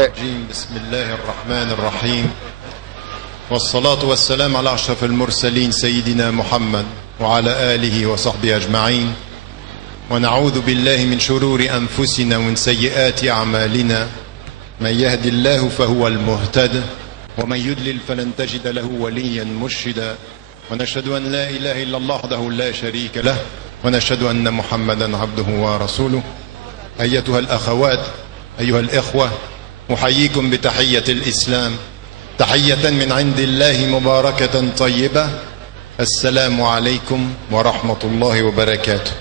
بسم الله الرحمن الرحيم والصلاة والسلام على أشرف المرسلين سيدنا محمد وعلى آله وصحبه أجمعين ونعوذ بالله من شرور أنفسنا ومن سيئات أعمالنا من يهد الله فهو المهتد ومن يضلل فلن تجد له وليا مرشدا ونشهد أن لا إله إلا الله وحده لا شريك له ونشهد أن محمدا عبده ورسوله. أيتها الأخوات أيها الإخوة، أحييكم بتحية الإسلام، تحية من عند الله مباركة طيبة. السلام عليكم ورحمة الله وبركاته.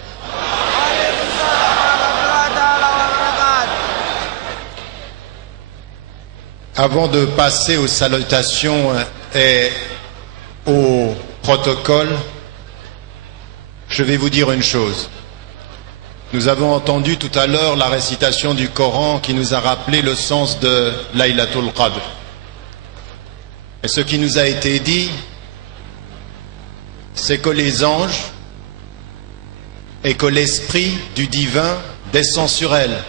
Avant de passer aux salutations et au protocole, je vais vous dire une chose. Nous avons entendu tout à l'heure la récitation du Coran qui nous a rappelé le sens de Laylatul Qadr. Et ce qui nous a été dit, c'est que les anges et que l'esprit du divin descend sur elle.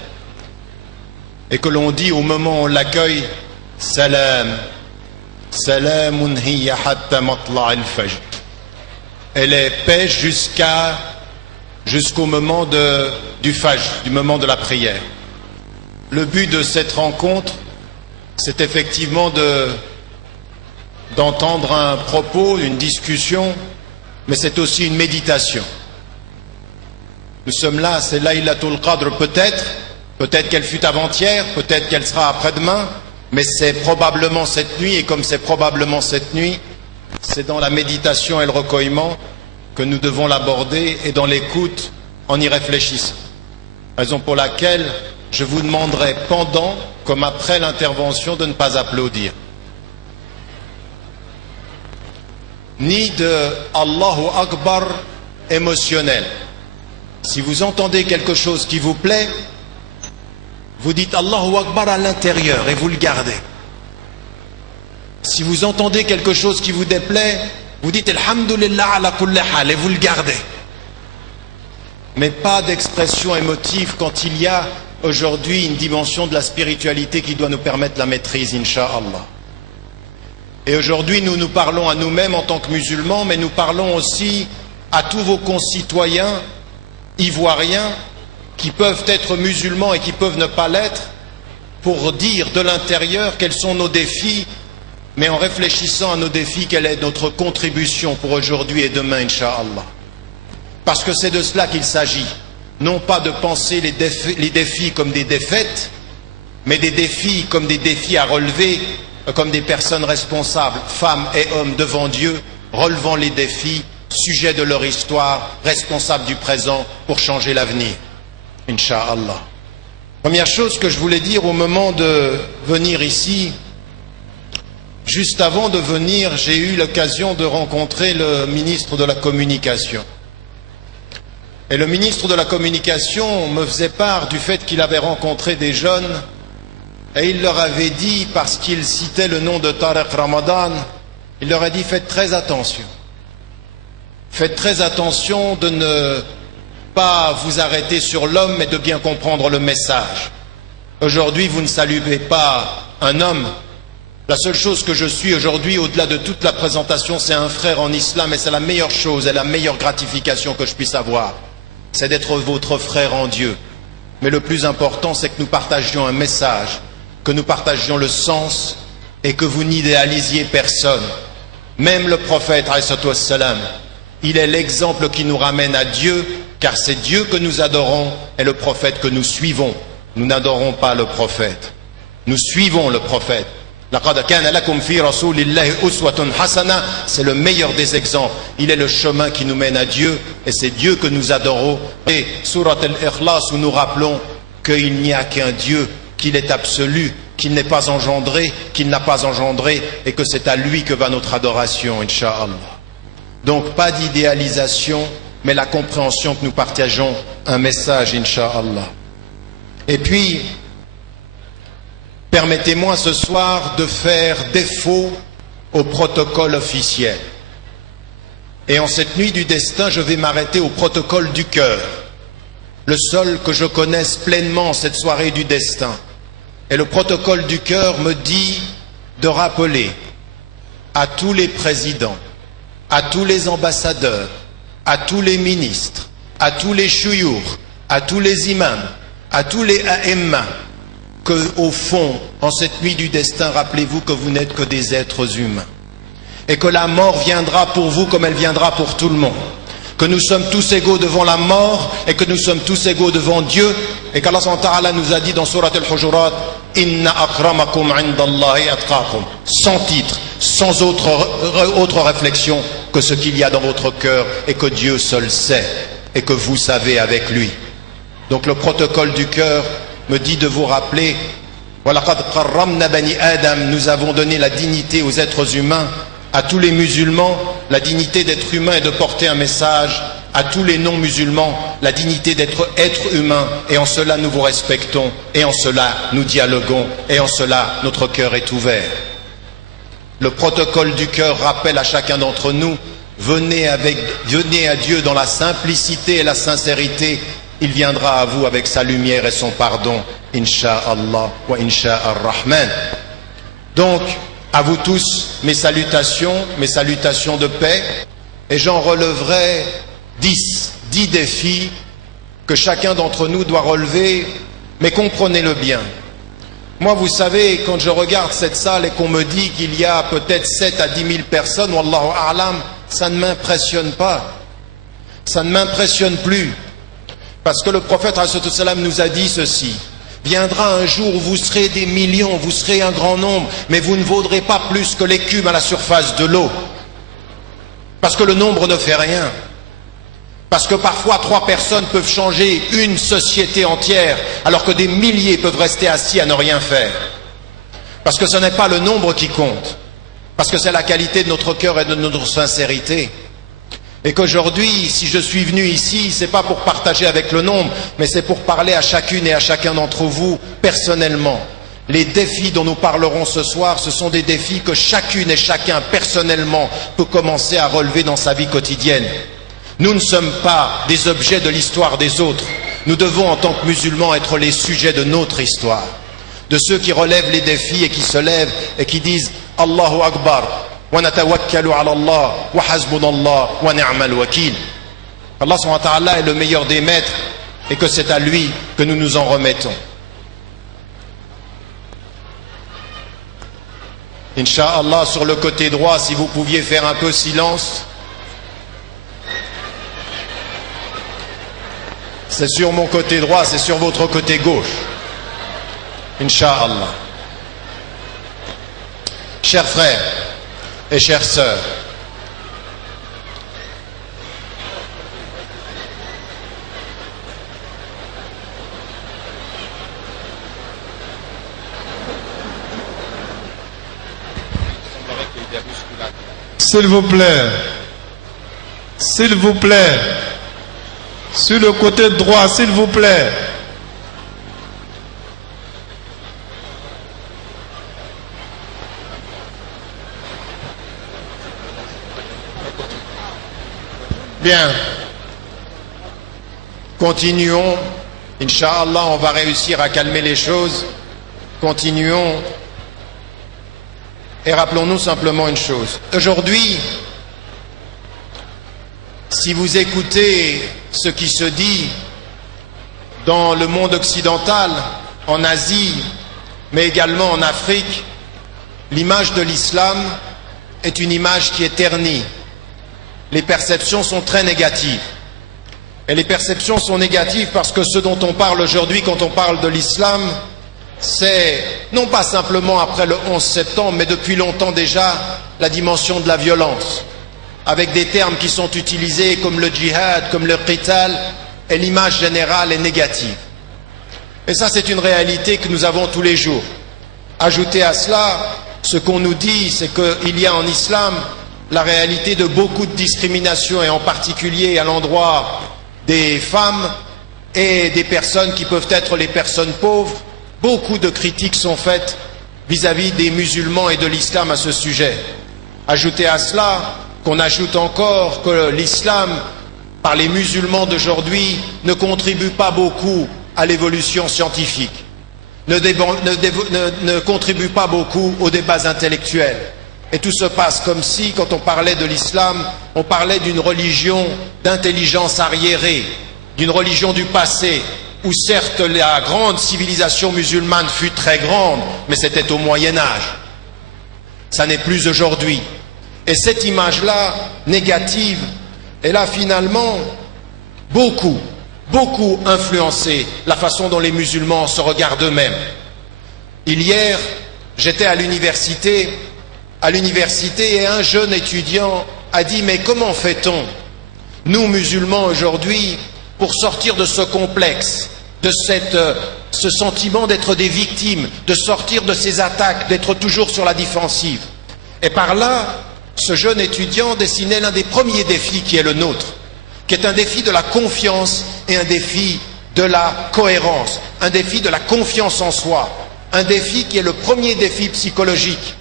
Et que l'on dit au moment où on l'accueille, Salam, Salamun hiya hatta matla'il fajr. Elle est paix jusqu'au moment du Fajr, du moment de la prière. Le but de cette rencontre, c'est effectivement d'entendre un propos, une discussion, mais c'est aussi une méditation. Nous sommes là, c'est Laylatul Qadr peut-être qu'elle fut avant-hier, peut-être qu'elle sera après-demain, mais c'est probablement cette nuit, et comme c'est probablement cette nuit, c'est dans la méditation et le recueillement que nous devons l'aborder, et dans l'écoute en y réfléchissant. Raison pour laquelle je vous demanderai pendant comme après l'intervention de ne pas applaudir, ni de Allahu Akbar émotionnel. Si vous entendez quelque chose qui vous plaît, vous dites Allahu Akbar à l'intérieur et vous le gardez. Si vous entendez quelque chose qui vous déplaît, vous dites Alhamdulillah ala kulli hal et vous le gardez. Mais pas d'expression émotive quand il y a aujourd'hui une dimension de la spiritualité qui doit nous permettre la maîtrise, Inch'Allah. Et aujourd'hui, nous nous parlons à nous-mêmes en tant que musulmans, mais nous parlons aussi à tous vos concitoyens ivoiriens qui peuvent être musulmans et qui peuvent ne pas l'être, pour dire de l'intérieur quels sont nos défis, mais en réfléchissant à nos défis, quelle est notre contribution pour aujourd'hui et demain, Inch'Allah. Parce que c'est de cela qu'il s'agit. Non pas de penser les défis comme des défaites, mais des défis comme des défis à relever, comme des personnes responsables, femmes et hommes devant Dieu, relevant les défis, sujets de leur histoire, responsables du présent pour changer l'avenir. Inch'Allah. Première chose que je voulais dire au moment de venir ici, juste avant de venir, j'ai eu l'occasion de rencontrer le ministre de la Communication. Et le ministre de la Communication me faisait part du fait qu'il avait rencontré des jeunes et il leur avait dit, parce qu'il citait le nom de Tariq Ramadan, il leur a dit faites très attention. Faites très attention de ne pas vous arrêter sur l'homme, mais de bien comprendre le message. Aujourd'hui, vous ne saluez pas un homme. La seule chose que je suis aujourd'hui, au-delà de toute la présentation, c'est un frère en islam, et c'est la meilleure chose et la meilleure gratification que je puisse avoir. C'est d'être votre frère en Dieu. Mais le plus important, c'est que nous partagions un message, que nous partagions le sens, et que vous n'idéalisiez personne. Même le prophète, alayhi salam, il est l'exemple qui nous ramène à Dieu, car c'est Dieu que nous adorons et le prophète que nous suivons. Nous n'adorons pas le prophète, nous suivons le prophète. Laqad kana lakum fi rasulillahi uswatun hasana, c'est le meilleur des exemples. Il est le chemin qui nous mène à Dieu et c'est Dieu que nous adorons. Et Surat al-Ikhlas, où nous rappelons qu'il n'y a qu'un Dieu, qu'il est absolu, qu'il n'est pas engendré, qu'il n'a pas engendré, et que c'est à lui que va notre adoration, Inch'Allah. Donc pas d'idéalisation, mais la compréhension que nous partageons un message, Inch'Allah. Et puis, permettez-moi ce soir de faire défaut au protocole officiel. Et en cette nuit du destin, je vais m'arrêter au protocole du cœur, le seul que je connaisse pleinement cette soirée du destin. Et le protocole du cœur me dit de rappeler à tous les présidents, à tous les ambassadeurs, à tous les ministres, à tous les chouyours, à tous les imams, à tous les a'imma, que, au fond, en cette nuit du destin, rappelez-vous que vous n'êtes que des êtres humains. Et que la mort viendra pour vous comme elle viendra pour tout le monde. Que nous sommes tous égaux devant la mort et que nous sommes tous égaux devant Dieu. Et qu'Allah nous a dit dans Surat al-Hujurat, Inna akramakum indallahi atqakum. Sans titre, sans autre réflexion que ce qu'il y a dans votre cœur et que Dieu seul sait et que vous savez avec lui. Donc le protocole du cœur me dit de vous rappeler, Walaqad qarramna bani Adam, nous avons donné la dignité aux êtres humains, à tous les musulmans, la dignité d'être humain et de porter un message, à tous les non-musulmans, la dignité d'être être humain, et en cela nous vous respectons, et en cela nous dialoguons, et en cela notre cœur est ouvert. Le protocole du cœur rappelle à chacun d'entre nous, venez à Dieu dans la simplicité et la sincérité, il viendra à vous avec sa lumière et son pardon, Inch'Allah wa Inch'Ar-Rahman. Donc, à vous tous, mes salutations de paix, et j'en releverai 10 défis que chacun d'entre nous doit relever, mais comprenez-le bien. Moi, vous savez, quand je regarde cette salle et qu'on me dit qu'il y a peut-être 7 à 10 000 personnes, Wallahu a'lam, ça ne m'impressionne pas. Ça ne m'impressionne plus. Parce que le prophète nous a dit ceci. Viendra un jour où vous serez des millions, vous serez un grand nombre, mais vous ne vaudrez pas plus que l'écume à la surface de l'eau. Parce que le nombre ne fait rien. Parce que parfois 3 personnes peuvent changer une société entière, alors que des milliers peuvent rester assis à ne rien faire. Parce que ce n'est pas le nombre qui compte. Parce que c'est la qualité de notre cœur et de notre sincérité. Et qu'aujourd'hui, si je suis venu ici, c'est pas pour partager avec le nombre, mais c'est pour parler à chacune et à chacun d'entre vous personnellement. Les défis dont nous parlerons ce soir, ce sont des défis que chacune et chacun personnellement peut commencer à relever dans sa vie quotidienne. Nous ne sommes pas des objets de l'histoire des autres. Nous devons, en tant que musulmans, être les sujets de notre histoire. De ceux qui relèvent les défis et qui se lèvent et qui disent « Allahu Akbar ». Allah est le meilleur des maîtres et que c'est à lui que nous nous en remettons. Inch'Allah, sur le côté droit, si vous pouviez faire un peu silence. C'est sur mon côté droit, c'est sur votre côté gauche. Inch'Allah. Chers frères et chères sœurs, s'il vous plaît, sur le côté droit, s'il vous plaît. Bien. Continuons. Inch'Allah, on va réussir à calmer les choses. Continuons. Et rappelons-nous simplement une chose. Aujourd'hui, si vous écoutez ce qui se dit dans le monde occidental, en Asie, mais également en Afrique, l'image de l'islam est une image qui est ternie. Les perceptions sont très négatives. Et les perceptions sont négatives parce que ce dont on parle aujourd'hui quand on parle de l'islam, c'est non pas simplement après le 11 septembre, mais depuis longtemps déjà, la dimension de la violence, avec des termes qui sont utilisés comme le djihad, comme le qital, et l'image générale est négative. Et ça, c'est une réalité que nous avons tous les jours. Ajoutez à cela, ce qu'on nous dit, c'est qu'il y a en islam la réalité de beaucoup de discrimination, et en particulier à l'endroit des femmes et des personnes qui peuvent être les personnes pauvres. Beaucoup de critiques sont faites vis-à-vis des musulmans et de l'islam à ce sujet. Ajoutez à cela qu'on ajoute encore que l'islam, par les musulmans d'aujourd'hui, ne contribue pas beaucoup à l'évolution scientifique. ne contribue pas beaucoup aux débats intellectuels. Et tout se passe comme si, quand on parlait de l'islam, on parlait d'une religion d'intelligence arriérée, d'une religion du passé, où certes la grande civilisation musulmane fut très grande, mais c'était au Moyen-Âge. Ça n'est plus aujourd'hui. Et cette image-là, négative, elle a finalement beaucoup influencé la façon dont les musulmans se regardent eux-mêmes. Hier, j'étais à l'université et un jeune étudiant a dit « Mais comment fait-on, nous musulmans aujourd'hui, pour sortir de ce complexe, de ce sentiment d'être des victimes, de sortir de ces attaques, d'être toujours sur la défensive ?» Et par là, ce jeune étudiant dessinait l'un des premiers défis qui est le nôtre, qui est un défi de la confiance et un défi de la cohérence, un défi de la confiance en soi, un défi qui est le premier défi psychologique.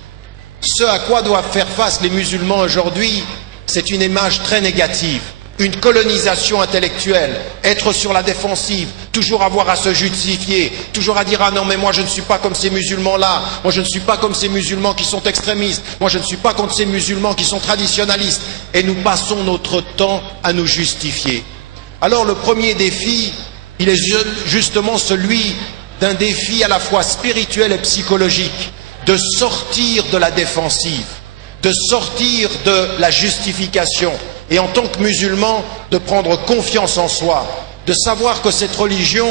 Ce à quoi doivent faire face les musulmans aujourd'hui, c'est une image très négative, une colonisation intellectuelle, être sur la défensive, toujours avoir à se justifier, toujours à dire « Ah non, mais moi je ne suis pas comme ces musulmans-là, moi je ne suis pas comme ces musulmans qui sont extrémistes, moi je ne suis pas comme ces musulmans qui sont traditionalistes. » Et nous passons notre temps à nous justifier. Alors le premier défi, il est justement celui d'un défi à la fois spirituel et psychologique, de sortir de la défensive, de sortir de la justification, et en tant que musulman, de prendre confiance en soi, de savoir que cette religion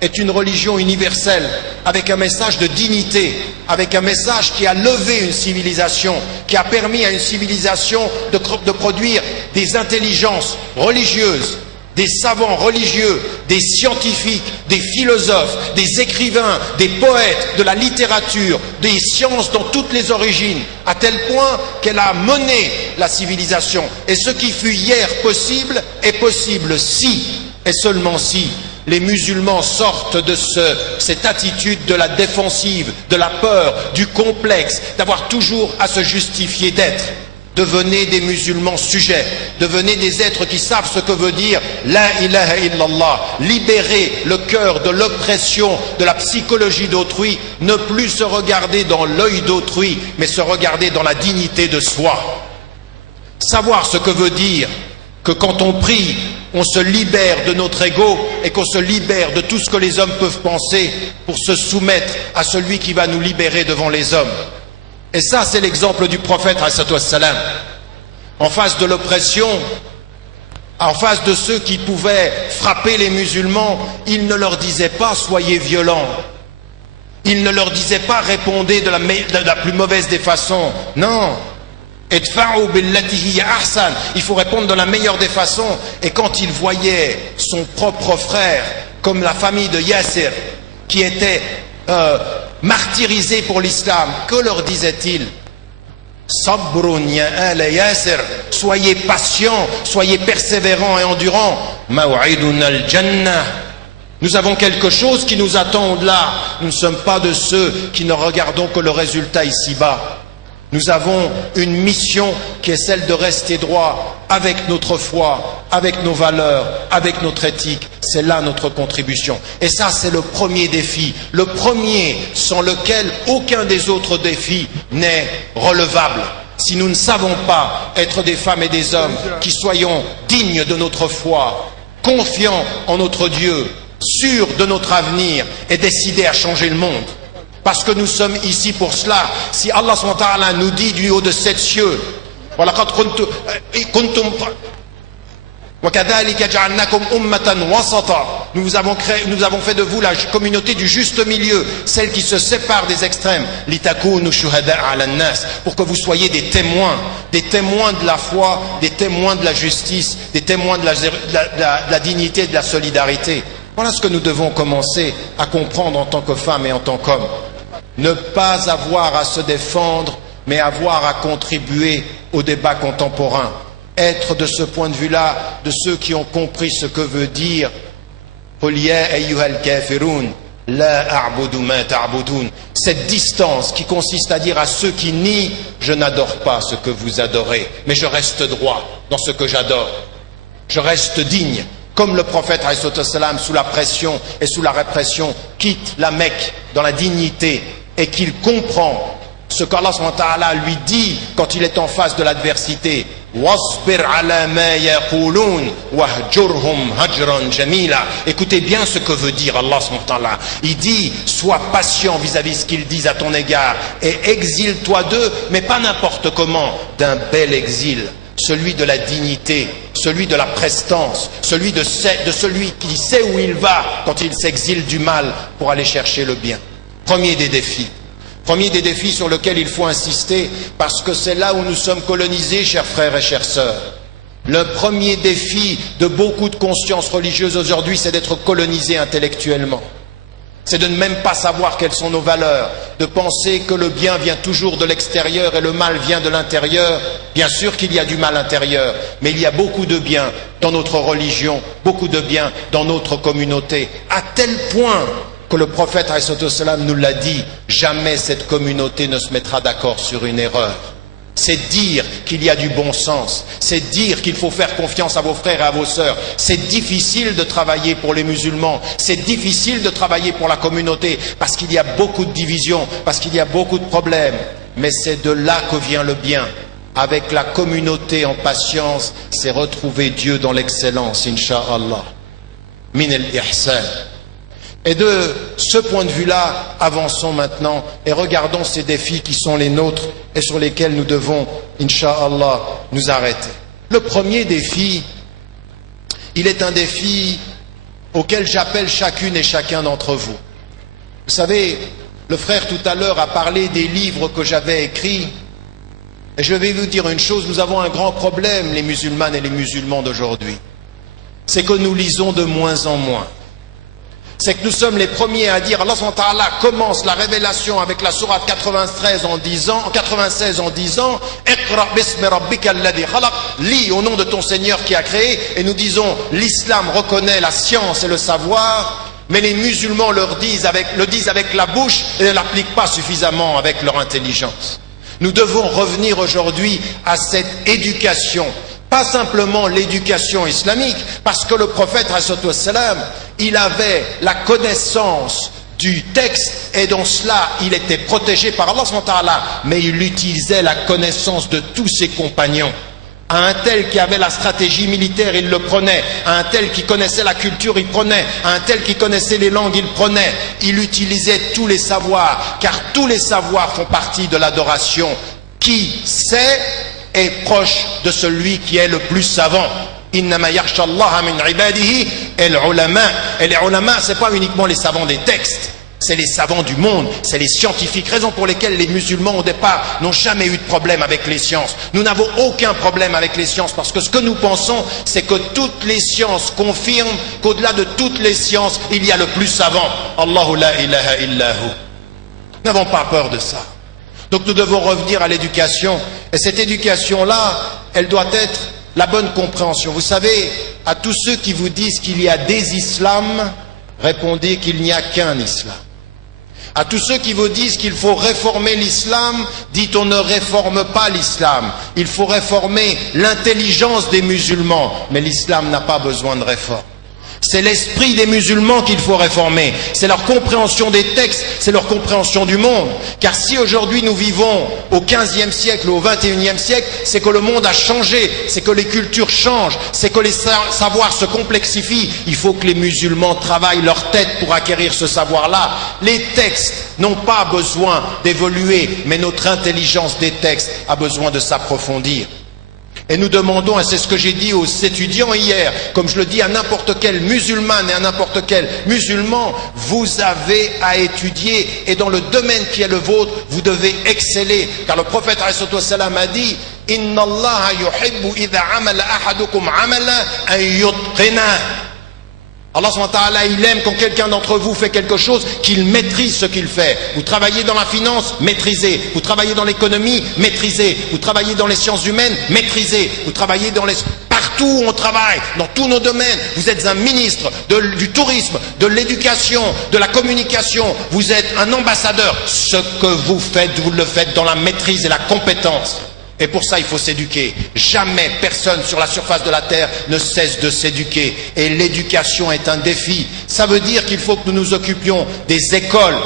est une religion universelle, avec un message de dignité, avec un message qui a levé une civilisation, qui a permis à une civilisation de produire des intelligences religieuses, des savants religieux, des scientifiques, des philosophes, des écrivains, des poètes, de la littérature, des sciences dans toutes les origines, à tel point qu'elle a mené la civilisation. Et ce qui fut hier possible est possible si, et seulement si, les musulmans sortent de cette attitude de la défensive, de la peur, du complexe, d'avoir toujours à se justifier d'être. Devenez des musulmans sujets, devenez des êtres qui savent ce que veut dire la ilaha illallah. Libérez le cœur de l'oppression, de la psychologie d'autrui, ne plus se regarder dans l'œil d'autrui, mais se regarder dans la dignité de soi. Savoir ce que veut dire que quand on prie, on se libère de notre ego et qu'on se libère de tout ce que les hommes peuvent penser pour se soumettre à celui qui va nous libérer devant les hommes. Et ça, c'est l'exemple du prophète, ﷺ. En face de l'oppression, en face de ceux qui pouvaient frapper les musulmans, il ne leur disait pas « soyez violents ». Il ne leur disait pas « répondez de la plus mauvaise des façons ». Non. « Idfa'u billati hiya ahsan ». Il faut répondre de la meilleure des façons. Et quand il voyait son propre frère, comme la famille de Yasser, qui était martyrisé pour l'islam, que leur disait-il? Sabrun ya ala Yasser, soyez patients, soyez persévérants et endurants. Maw'iduna al-jannah. Nous avons quelque chose qui nous attend au-delà. Nous ne sommes pas de ceux qui ne regardons que le résultat ici-bas. Nous avons une mission qui est celle de rester droit avec notre foi, avec nos valeurs, avec notre éthique. C'est là notre contribution. Et ça, c'est le premier défi. Le premier sans lequel aucun des autres défis n'est relevable. Si nous ne savons pas être des femmes et des hommes qui soyons dignes de notre foi, confiants en notre Dieu, sûrs de notre avenir et décidés à changer le monde. Parce que nous sommes ici pour cela. Si Allah subhanahu wa ta'ala nous dit du haut de sept cieux, nous avons fait de vous la communauté du juste milieu, celle qui se sépare des extrêmes, pour que vous soyez des témoins de la foi, des témoins de la justice, des témoins de la dignité et de la solidarité. Voilà ce que nous devons commencer à comprendre en tant que femmes et en tant qu'hommes. Ne pas avoir à se défendre, mais avoir à contribuer au débat contemporain. Être de ce point de vue-là, de ceux qui ont compris ce que veut dire cette distance qui consiste à dire à ceux qui nient « Je n'adore pas ce que vous adorez, mais je reste droit dans ce que j'adore. Je reste digne comme le prophète alayhi salam, sous la pression et sous la répression, quitte la Mecque dans la dignité et qu'il comprend ce qu'Allah subhanahu wa ta'ala lui dit quand il est en face de l'adversité. Wasbir ala ma yaqulun wahjurhum hajran jamila. Écoutez bien ce que veut dire Allah subhanahu wa ta'ala. Il dit, sois patient vis-à-vis de ce qu'ils disent à ton égard et exile-toi d'eux, mais pas n'importe comment, d'un bel exil, celui de la dignité, celui de la prestance, celui de celui qui sait où il va quand il s'exile du mal pour aller chercher le bien. Premier des défis. Premier des défis sur lequel il faut insister, parce que c'est là où nous sommes colonisés, chers frères et chères sœurs. Le premier défi de beaucoup de consciences religieuses aujourd'hui, c'est d'être colonisé intellectuellement. C'est de ne même pas savoir quelles sont nos valeurs, de penser que le bien vient toujours de l'extérieur et le mal vient de l'intérieur. Bien sûr qu'il y a du mal intérieur, mais il y a beaucoup de bien dans notre religion, beaucoup de bien dans notre communauté, à tel point que le prophète alayhi salam nous l'a dit, jamais cette communauté ne se mettra d'accord sur une erreur. C'est dire qu'il y a du bon sens, c'est dire qu'il faut faire confiance à vos frères et à vos sœurs. C'est difficile de travailler pour les musulmans, c'est difficile de travailler pour la communauté, parce qu'il y a beaucoup de divisions, parce qu'il y a beaucoup de problèmes. Mais c'est de là que vient le bien. Avec la communauté en patience, c'est retrouver Dieu dans l'excellence, incha'Allah. Min al-ihsan. Et de ce point de vue-là, avançons maintenant et regardons ces défis qui sont les nôtres et sur lesquels nous devons, incha'Allah, nous arrêter. Le premier défi, il est un défi auquel j'appelle chacune et chacun d'entre vous. Vous savez, le frère tout à l'heure a parlé des livres que j'avais écrits. Et je vais vous dire une chose, nous avons un grand problème, les musulmanes et les musulmans d'aujourd'hui. C'est que nous lisons de moins en moins. C'est que nous sommes les premiers à dire, Allah subhanahu wa ta'ala commence la révélation avec la sourate 96 en disant, Iqra bismi rabbika alladhi khalaq, lis au nom de ton Seigneur qui a créé, et nous disons, l'islam reconnaît la science et le savoir, mais les musulmans le disent avec la bouche et ne l'appliquent pas suffisamment avec leur intelligence. Nous devons revenir aujourd'hui à cette éducation. Pas simplement l'éducation islamique, parce que le prophète, alayhi salam, il avait la connaissance du texte et dans cela il était protégé par Allah subhanahu wa ta'ala, mais il utilisait la connaissance de tous ses compagnons. À un tel qui avait la stratégie militaire, il le prenait. À un tel qui connaissait la culture, il prenait. À un tel qui connaissait les langues, il prenait. Il utilisait tous les savoirs, car tous les savoirs font partie de l'adoration. Qui sait est proche de celui qui est le plus savant. Innama yakhsha Allah min ibadihi al-ulama. Et les ulama, c'est pas uniquement les savants des textes, c'est les savants du monde, c'est les scientifiques. Raison pour lesquelles les musulmans au départ n'ont jamais eu de problème avec les sciences. Nous n'avons aucun problème avec les sciences, parce que ce que nous pensons, c'est que toutes les sciences confirment qu'au-delà de toutes les sciences, il y a le plus savant. Allahu la ilaha illahu. Nous n'avons pas peur de ça. Donc nous devons revenir à l'éducation, et cette éducation-là, elle doit être la bonne compréhension. Vous savez, à tous ceux qui vous disent qu'il y a des islams, répondez qu'il n'y a qu'un islam. À tous ceux qui vous disent qu'il faut réformer l'islam, dites on ne réforme pas l'islam. Il faut réformer l'intelligence des musulmans, mais l'islam n'a pas besoin de réforme. C'est l'esprit des musulmans qu'il faut réformer, c'est leur compréhension des textes, c'est leur compréhension du monde. Car si aujourd'hui nous vivons au 15e siècle ou au 21e siècle, c'est que le monde a changé, c'est que les cultures changent, c'est que les savoirs se complexifient. Il faut que les musulmans travaillent leur tête pour acquérir ce savoir-là. Les textes n'ont pas besoin d'évoluer, mais notre intelligence des textes a besoin de s'approfondir. Et nous demandons, et c'est ce que j'ai dit aux étudiants hier, comme je le dis à n'importe quel musulman et à n'importe quel musulman, vous avez à étudier, et dans le domaine qui est le vôtre, vous devez exceller. Car le prophète alayhi salam a dit, Inna Allah yuhibbu idha amala ahadukum amala an yutqina. Allah subhanahu wa ta'ala, il aime quand quelqu'un d'entre vous fait quelque chose, qu'il maîtrise ce qu'il fait. Vous travaillez dans la finance, maîtrisez. Vous travaillez dans l'économie, maîtrisez. Vous travaillez dans les sciences humaines, maîtrisez. Vous travaillez dans les... Partout où on travaille, dans tous nos domaines, vous êtes un ministre du tourisme, de l'éducation, de la communication. Vous êtes un ambassadeur. Ce que vous faites, vous le faites dans la maîtrise et la compétence. Et pour ça, il faut s'éduquer. Jamais personne sur la surface de la terre ne cesse de s'éduquer. Et l'éducation est un défi. Ça veut dire qu'il faut que nous nous occupions des écoles.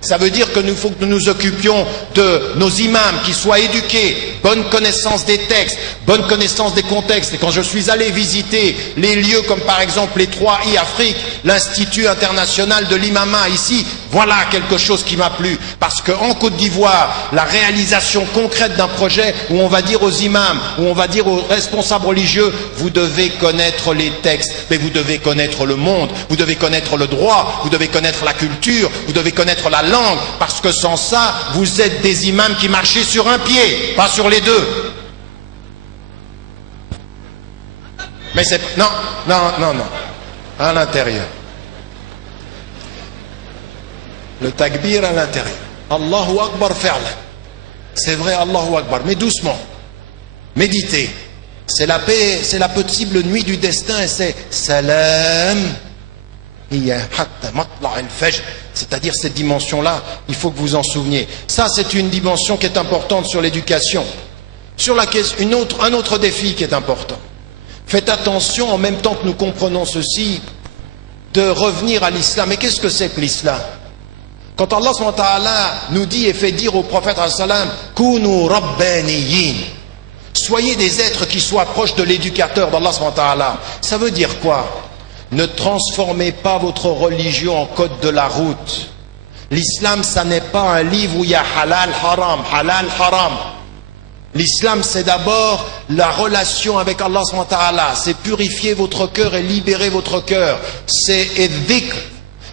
Ça veut dire qu'il faut que nous nous occupions de nos imams qui soient éduqués, bonne connaissance des textes, bonne connaissance des contextes. Et quand je suis allé visiter les lieux comme par exemple les 3I Afrique, l'Institut international de l'imama ici, voilà quelque chose qui m'a plu. Parce qu'en Côte d'Ivoire, la réalisation concrète d'un projet où on va dire aux imams, où on va dire aux responsables religieux, vous devez connaître les textes, mais vous devez connaître le monde, vous devez connaître le droit, vous devez connaître la culture, vous devez connaître la langue, parce que sans ça, vous êtes des imams qui marchez sur un pied, pas sur les deux. Mais c'est... Non, à l'intérieur. Le takbir à l'intérieur. Allahu Akbar fi'lan. C'est vrai, Allahu Akbar, mais doucement. Méditez. C'est la paix, c'est la possible nuit du destin, et c'est salam. C'est-à-dire cette dimension-là, il faut que vous en souveniez. Ça, c'est une dimension qui est importante sur l'éducation. Sur un autre défi qui est important. Faites attention, en même temps que nous comprenons ceci, de revenir à l'islam. Mais qu'est-ce que c'est que l'islam? Quand Allah subhanahu wa ta'ala nous dit et fait dire au prophète sallam, Kunu rabbaniyin, soyez des êtres qui soient proches de l'éducateur d'Allah subhanahu wa ta'ala. Ça veut dire quoi? Ne transformez pas votre religion en code de la route. L'islam, ça n'est pas un livre où il y a halal, haram. L'islam, c'est d'abord la relation avec Allah subhanahu wa ta'ala. C'est purifier votre cœur et libérer votre cœur. C'est dhikr.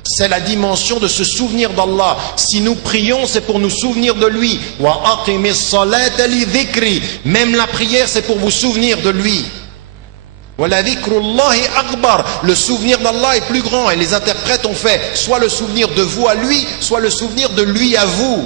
C'est la dimension de se souvenir d'Allah. Si nous prions, c'est pour nous souvenir de lui. Wa aqimis salata li dhikri. Même la prière, c'est pour vous souvenir de lui. Le souvenir d'Allah est plus grand, et les interprètes ont fait soit le souvenir de vous à lui, soit le souvenir de lui à vous.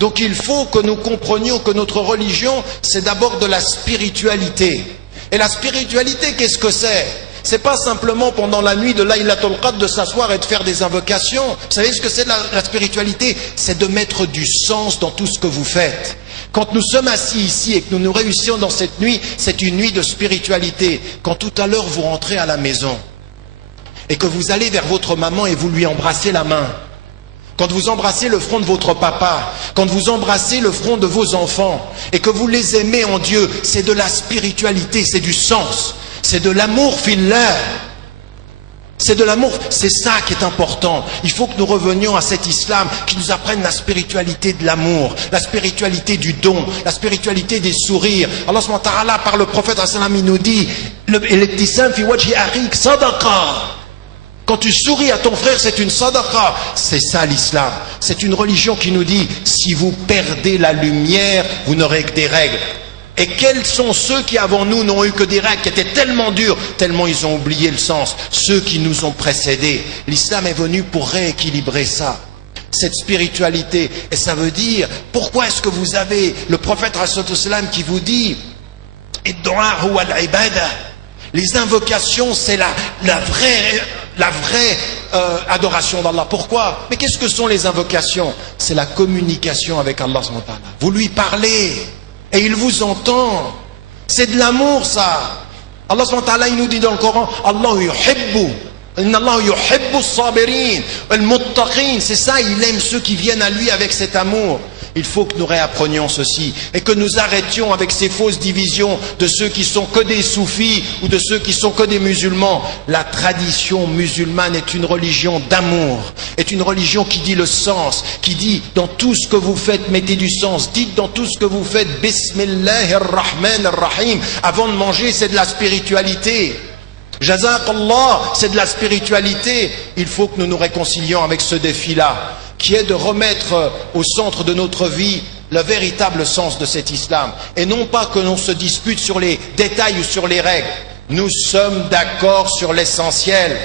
Donc il faut que nous comprenions que notre religion, c'est d'abord de la spiritualité. Et la spiritualité, qu'est-ce que c'est? C'est pas simplement pendant la nuit de Laylatul Qadr de s'asseoir et de faire des invocations. Vous savez ce que c'est la spiritualité? C'est de mettre du sens dans tout ce que vous faites. Quand nous sommes assis ici et que nous nous réussissons dans cette nuit, c'est une nuit de spiritualité. Quand tout à l'heure vous rentrez à la maison et que vous allez vers votre maman et vous lui embrassez la main, quand vous embrassez le front de votre papa, quand vous embrassez le front de vos enfants et que vous les aimez en Dieu, c'est de la spiritualité, c'est du sens, c'est de l'amour fillah. C'est de l'amour, c'est ça qui est important. Il faut que nous revenions à cet islam qui nous apprenne la spiritualité de l'amour, la spiritualité du don, la spiritualité des sourires. Allah subhanahu wa ta'ala, par le prophète il nous dit, l'ibtisam fi wajhi akhik sadaqa. Quand tu souris à ton frère, c'est une sadaqa. C'est ça l'islam. C'est une religion qui nous dit, si vous perdez la lumière, vous n'aurez que des règles. Et quels sont ceux qui avant nous n'ont eu que des règles qui étaient tellement dures, tellement ils ont oublié le sens? Ceux qui nous ont précédés. L'islam est venu pour rééquilibrer ça, cette spiritualité. Et ça veut dire, pourquoi est-ce que vous avez le prophète qui vous dit les invocations, c'est la vraie adoration d'Allah. Pourquoi? Mais qu'est-ce que sont les invocations? C'est la communication avec Allah. Vous lui parlez et il vous entend. C'est de l'amour, ça. Allah subhanahu wa ta'ala, il nous dit dans le Coran, Allah yuhibbu, inna Allah yuhibbu as-sabirin, al-muttaqin. C'est ça, il aime ceux qui viennent à lui avec cet amour. Il faut que nous réapprenions ceci et que nous arrêtions avec ces fausses divisions de ceux qui sont que des soufis ou de ceux qui sont que des musulmans. La tradition musulmane est une religion d'amour, est une religion qui dit le sens, qui dit dans tout ce que vous faites, mettez du sens. Dites dans tout ce que vous faites, Bismillahir-Rahmanir-Rahim. Avant de manger, c'est de la spiritualité. Jazaqallah, c'est de la spiritualité. Il faut que nous nous réconcilions avec ce défi-là, qui est de remettre au centre de notre vie le véritable sens de cet islam. Et non pas que l'on se dispute sur les détails ou sur les règles. Nous sommes d'accord sur l'essentiel.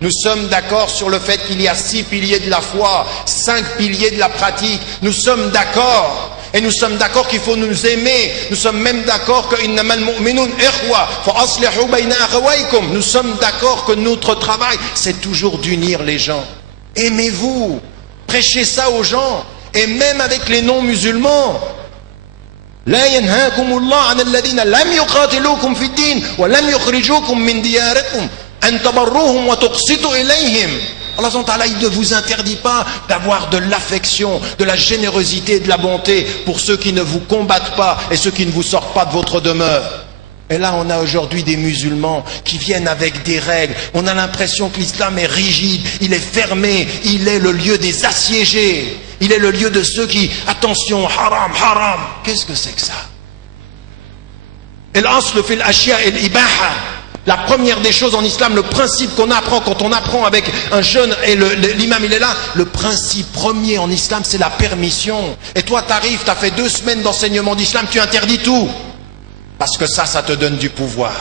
Nous sommes d'accord sur le fait qu'il y a 6 piliers de la foi, 5 piliers de la pratique. Nous sommes d'accord. Et nous sommes d'accord qu'il faut nous aimer. Nous sommes même d'accord que innamal mu'minun ikhwa fa aslihu bayna akhawaykum. Nous sommes d'accord que notre travail, c'est toujours d'unir les gens. Aimez-vous. Prêchez ça aux gens, et même avec les non-musulmans. لا ينهاكم الله عن الذين لم يقاتلوكم في الدين ولم يخرجوكم من دياركم أن تبروهم وتقسطوا إليهم. Allah SWT, il ne vous interdit pas d'avoir de l'affection, de la générosité, de la bonté pour ceux qui ne vous combattent pas et ceux qui ne vous sortent pas de votre demeure. Et là, on a aujourd'hui des musulmans qui viennent avec des règles. On a l'impression que l'islam est rigide, il est fermé, il est le lieu des assiégés. Il est le lieu de ceux qui, attention, haram, haram. Qu'est-ce que c'est que ça? El-asl fil ashya el-ibaha. La première des choses en islam, le principe qu'on apprend quand on apprend avec un jeune, et l'imam il est là, le principe premier en islam c'est la permission. Et toi t'arrives, t'as fait 2 semaines d'enseignement d'islam, tu interdis tout. Parce que ça te donne du pouvoir.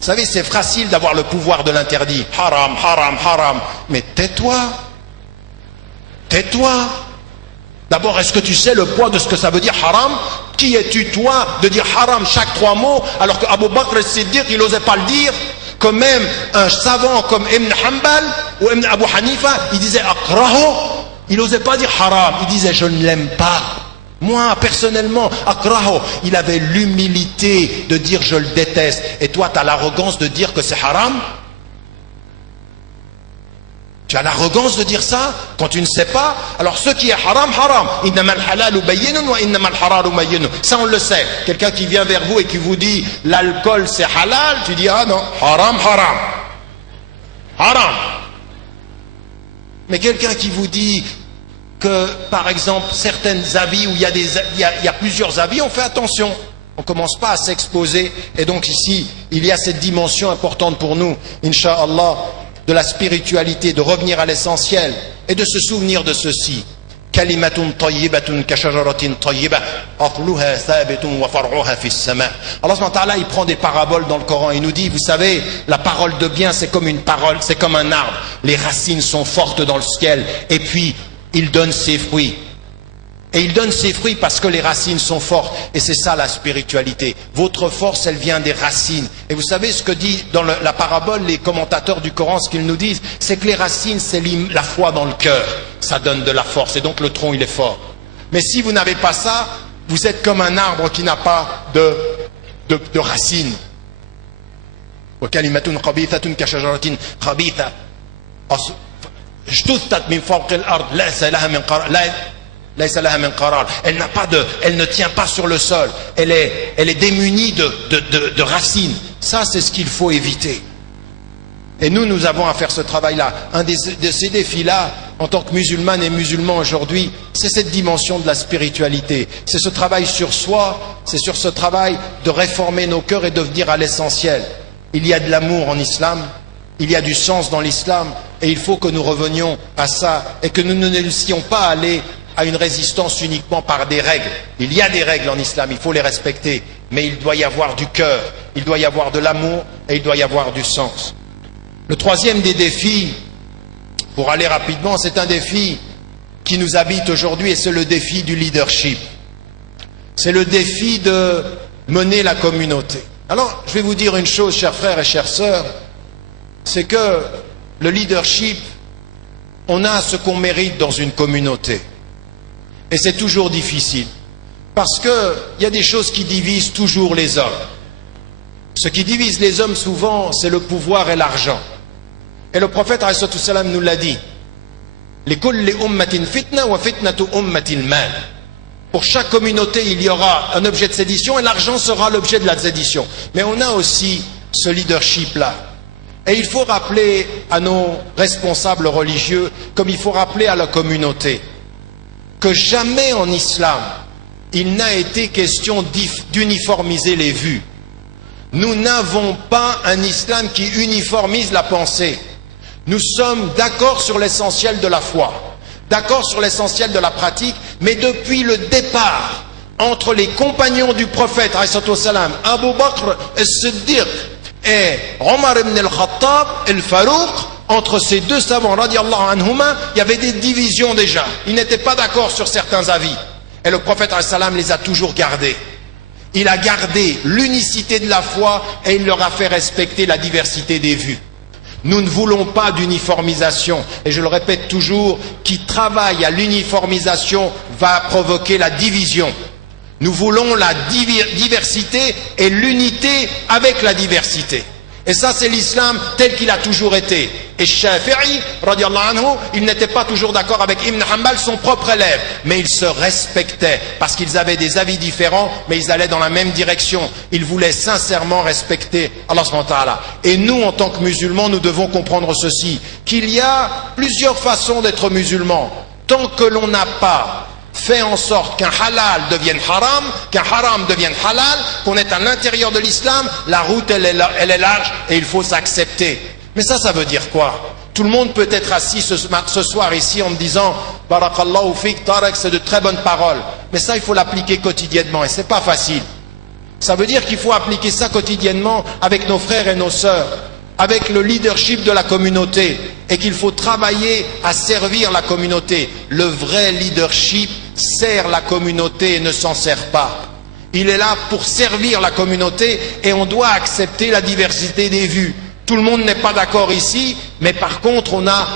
Vous savez, c'est facile d'avoir le pouvoir de l'interdit. Haram, haram, haram. Mais tais-toi. Tais-toi. D'abord, est-ce que tu sais le poids de ce que ça veut dire haram? Qui es-tu toi de dire haram chaque 3 mots alors que Abu Bakr al-Siddiq il n'osait pas le dire? Que même un savant comme Ibn Hanbal ou Ibn Abu Hanifa il disait akraho, il n'osait pas dire haram, il disait je ne l'aime pas. Moi personnellement akraho, il avait l'humilité de dire je le déteste. Et toi tu as l'arrogance de dire que c'est haram? Tu as l'arrogance de dire ça quand tu ne sais pas. Alors ce qui est haram, haram. Innamal halalu bayyinun wa innamal haramu bayyinun. Ça on le sait. Quelqu'un qui vient vers vous et qui vous dit l'alcool c'est halal, tu dis ah non, haram, haram. Haram. Mais quelqu'un qui vous dit que par exemple certains avis où il y a plusieurs avis, on fait attention. On ne commence pas à s'exposer. Et donc ici, il y a cette dimension importante pour nous, Inch'Allah, de la spiritualité, de revenir à l'essentiel et de se souvenir de ceci. Kalimatun tayyibatun kashajaratin tayyibah asluha thabitun wa far'uha fis sama. Allah subhanahu wa ta'ala, il prend des paraboles dans le Coran, il nous dit, vous savez, la parole de bien c'est comme une parole, c'est comme un arbre. Les racines sont fortes dans le ciel et puis il donne ses fruits. Et il donne ses fruits parce que les racines sont fortes. Et c'est ça la spiritualité. Votre force, elle vient des racines. Et vous savez ce que dit dans la parabole les commentateurs du Coran, ce qu'ils nous disent, c'est que les racines, c'est la foi dans le cœur. Ça donne de la force. Et donc le tronc, il est fort. Mais si vous n'avez pas ça, vous êtes comme un arbre qui n'a pas de racines. وَكَلِمَةٌ خَبِيثَةٌ كَشَجَرَةٍ خَبِيثَةٍ اجْتُثَّتْ مِنْ فَوْقِ الْأَرْضِ لَيْسَ لَهَا مِنْ قَرَارٍ. Elle ne tient pas sur le sol. Elle est démunie de racines. Ça, c'est ce qu'il faut éviter. Et nous avons à faire ce travail-là. Un de ces défis-là, en tant que musulmanes et musulmans aujourd'hui, c'est cette dimension de la spiritualité. C'est ce travail sur soi, c'est sur ce travail de réformer nos cœurs et de venir à l'essentiel. Il y a de l'amour en islam, il y a du sens dans l'islam, et il faut que nous revenions à ça, et que nous ne laissions pas aller à une résistance uniquement par des règles. Il y a des règles en islam, il faut les respecter, mais il doit y avoir du cœur, il doit y avoir de l'amour et il doit y avoir du sens. Le troisième des défis, pour aller rapidement, c'est un défi qui nous habite aujourd'hui et c'est le défi du leadership. C'est le défi de mener la communauté. Alors, je vais vous dire une chose, chers frères et chères sœurs, c'est que le leadership, on a ce qu'on mérite dans une communauté. Et c'est toujours difficile. Parce qu'il y a des choses qui divisent toujours les hommes. Ce qui divise les hommes souvent, c'est le pouvoir et l'argent. Et le prophète alayhi salam nous l'a dit. Pour chaque communauté, il y aura un objet de sédition et l'argent sera l'objet de la sédition. Mais on a aussi ce leadership-là. Et il faut rappeler à nos responsables religieux, comme il faut rappeler à la communauté, que jamais en islam, il n'a été question d'uniformiser les vues. Nous n'avons pas un islam qui uniformise la pensée. Nous sommes d'accord sur l'essentiel de la foi, d'accord sur l'essentiel de la pratique, mais depuis le départ, entre les compagnons du prophète, Abu Bakr al-Siddiq et Omar ibn al-Khattab al-Farouq, entre ces deux savants, radiallahu anhuma, il y avait des divisions déjà. Ils n'étaient pas d'accord sur certains avis. Et le prophète les a toujours gardés. Il a gardé l'unicité de la foi et il leur a fait respecter la diversité des vues. Nous ne voulons pas d'uniformisation. Et je le répète toujours, qui travaille à l'uniformisation va provoquer la division. Nous voulons la diversité et l'unité avec la diversité. Et ça, c'est l'islam tel qu'il a toujours été. Et Shafi'i, radiallahu anhu, il n'était pas toujours d'accord avec Ibn Hanbal, son propre élève. Mais ils se respectaient parce qu'ils avaient des avis différents, mais ils allaient dans la même direction. Ils voulaient sincèrement respecter Allah subhanahu wa ta'ala. Et nous, en tant que musulmans, nous devons comprendre ceci, qu'il y a plusieurs façons d'être musulmans. Tant que l'on n'a pas fait en sorte qu'un halal devienne haram, qu'un haram devienne halal, qu'on est à l'intérieur de l'islam, la route elle est large et il faut s'accepter. Mais ça veut dire quoi? Tout le monde peut être assis ce soir ici en me disant Barakallahu fik, Tarek, c'est de très bonnes paroles. Mais ça, il faut l'appliquer quotidiennement et c'est pas facile. Ça veut dire qu'il faut appliquer ça quotidiennement avec nos frères et nos sœurs, avec le leadership de la communauté, et qu'il faut travailler à servir la communauté. Le vrai leadership sert la communauté et ne s'en sert pas. Il est là pour servir la communauté et on doit accepter la diversité des vues. Tout le monde n'est pas d'accord ici, mais par contre on a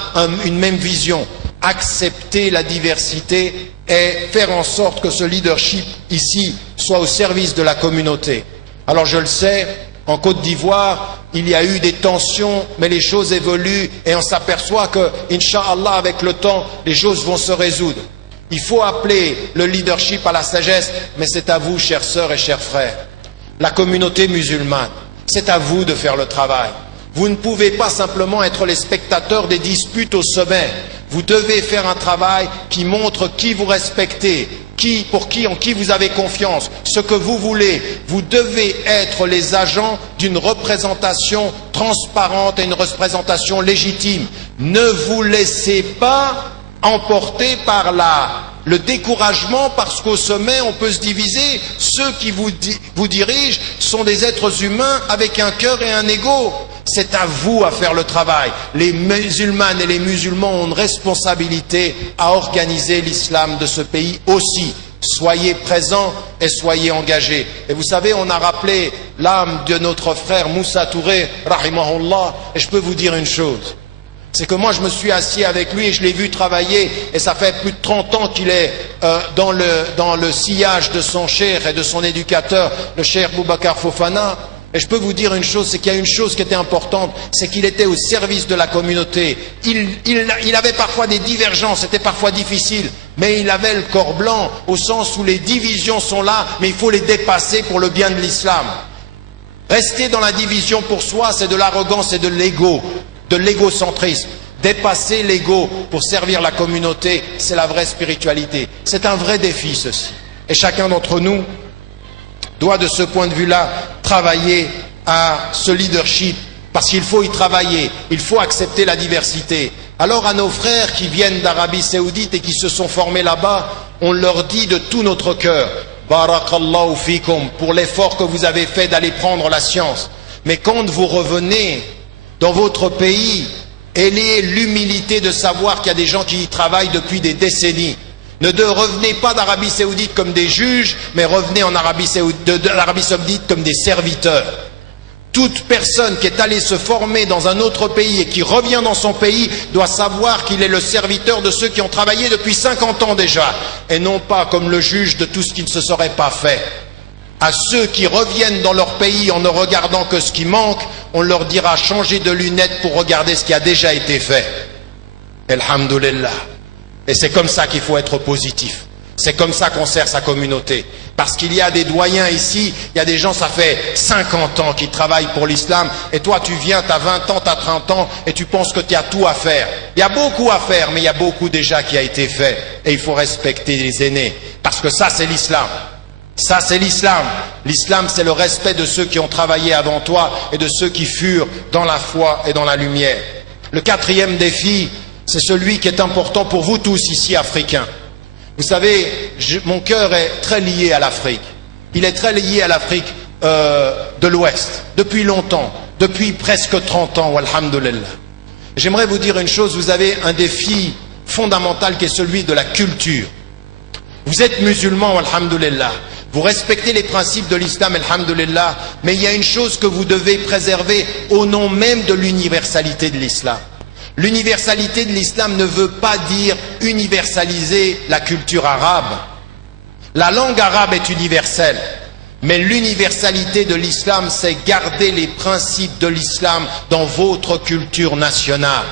une même vision. Accepter la diversité et faire en sorte que ce leadership ici soit au service de la communauté. Alors je le sais, en Côte d'Ivoire, il y a eu des tensions, mais les choses évoluent et on s'aperçoit que, Inch'Allah, avec le temps, les choses vont se résoudre. Il faut appeler le leadership à la sagesse, mais c'est à vous, chères sœurs et chers frères. La communauté musulmane, c'est à vous de faire le travail. Vous ne pouvez pas simplement être les spectateurs des disputes au sommet. Vous devez faire un travail qui montre qui vous respectez, en qui vous avez confiance, ce que vous voulez. Vous devez être les agents d'une représentation transparente et une représentation légitime. Ne vous laissez pas emporter par le découragement, parce qu'au sommet on peut se diviser. Ceux qui vous dirigent sont des êtres humains avec un cœur et un ego. C'est à vous à faire le travail. Les musulmanes et les musulmans ont une responsabilité à organiser l'islam de ce pays aussi. Soyez présents et soyez engagés. Et vous savez, on a rappelé l'âme de notre frère Moussa Touré, rahimahullah, et je peux vous dire une chose. C'est que moi je me suis assis avec lui et je l'ai vu travailler, et ça fait plus de 30 ans qu'il est dans le sillage de son cheikh et de son éducateur, le cheikh Boubacar Fofana. Et je peux vous dire une chose, c'est qu'il y a une chose qui était importante, c'est qu'il était au service de la communauté. Il avait parfois des divergences, c'était parfois difficile, mais il avait le corps blanc, au sens où les divisions sont là, mais il faut les dépasser pour le bien de l'islam. Rester dans la division pour soi, c'est de l'arrogance et de l'ego, de l'égocentrisme. Dépasser l'ego pour servir la communauté, c'est la vraie spiritualité. C'est un vrai défi, ceci. Et chacun d'entre nous doit de ce point de vue-là travailler à ce leadership, parce qu'il faut y travailler, il faut accepter la diversité. Alors à nos frères qui viennent d'Arabie Saoudite et qui se sont formés là-bas, on leur dit de tout notre cœur, Barakallahu fikum, pour l'effort que vous avez fait d'aller prendre la science. Mais quand vous revenez dans votre pays, ayez l'humilité de savoir qu'il y a des gens qui y travaillent depuis des décennies. Ne revenez pas d'Arabie Saoudite comme des juges, mais revenez en Arabie Saoudite comme des serviteurs. Toute personne qui est allée se former dans un autre pays et qui revient dans son pays doit savoir qu'il est le serviteur de ceux qui ont travaillé depuis 50 ans déjà, et non pas comme le juge de tout ce qui ne se serait pas fait. À ceux qui reviennent dans leur pays en ne regardant que ce qui manque, on leur dira changez de lunettes pour regarder ce qui a déjà été fait. Alhamdulillah. Et c'est comme ça qu'il faut être positif. C'est comme ça qu'on sert sa communauté. Parce qu'il y a des doyens ici, il y a des gens, ça fait 50 ans qui travaillent pour l'islam, et toi tu viens, tu as 20 ans, tu as 30 ans, et tu penses que tu as tout à faire. Il y a beaucoup à faire, mais il y a beaucoup déjà qui a été fait. Et il faut respecter les aînés. Parce que ça c'est l'islam. Ça c'est l'islam. L'islam c'est le respect de ceux qui ont travaillé avant toi et de ceux qui furent dans la foi et dans la lumière. Le quatrième défi, c'est celui qui est important pour vous tous ici africains. Vous savez, mon cœur est très lié à l'Afrique. Il est très lié à l'Afrique de l'Ouest, depuis longtemps, depuis presque 30 ans, alhamdulillah. J'aimerais vous dire une chose, vous avez un défi fondamental qui est celui de la culture. Vous êtes musulmans, alhamdulillah. Vous respectez les principes de l'islam, alhamdulillah. Mais il y a une chose que vous devez préserver au nom même de l'universalité de l'islam. L'universalité de l'islam ne veut pas dire universaliser la culture arabe. La langue arabe est universelle. Mais l'universalité de l'islam, c'est garder les principes de l'islam dans votre culture nationale.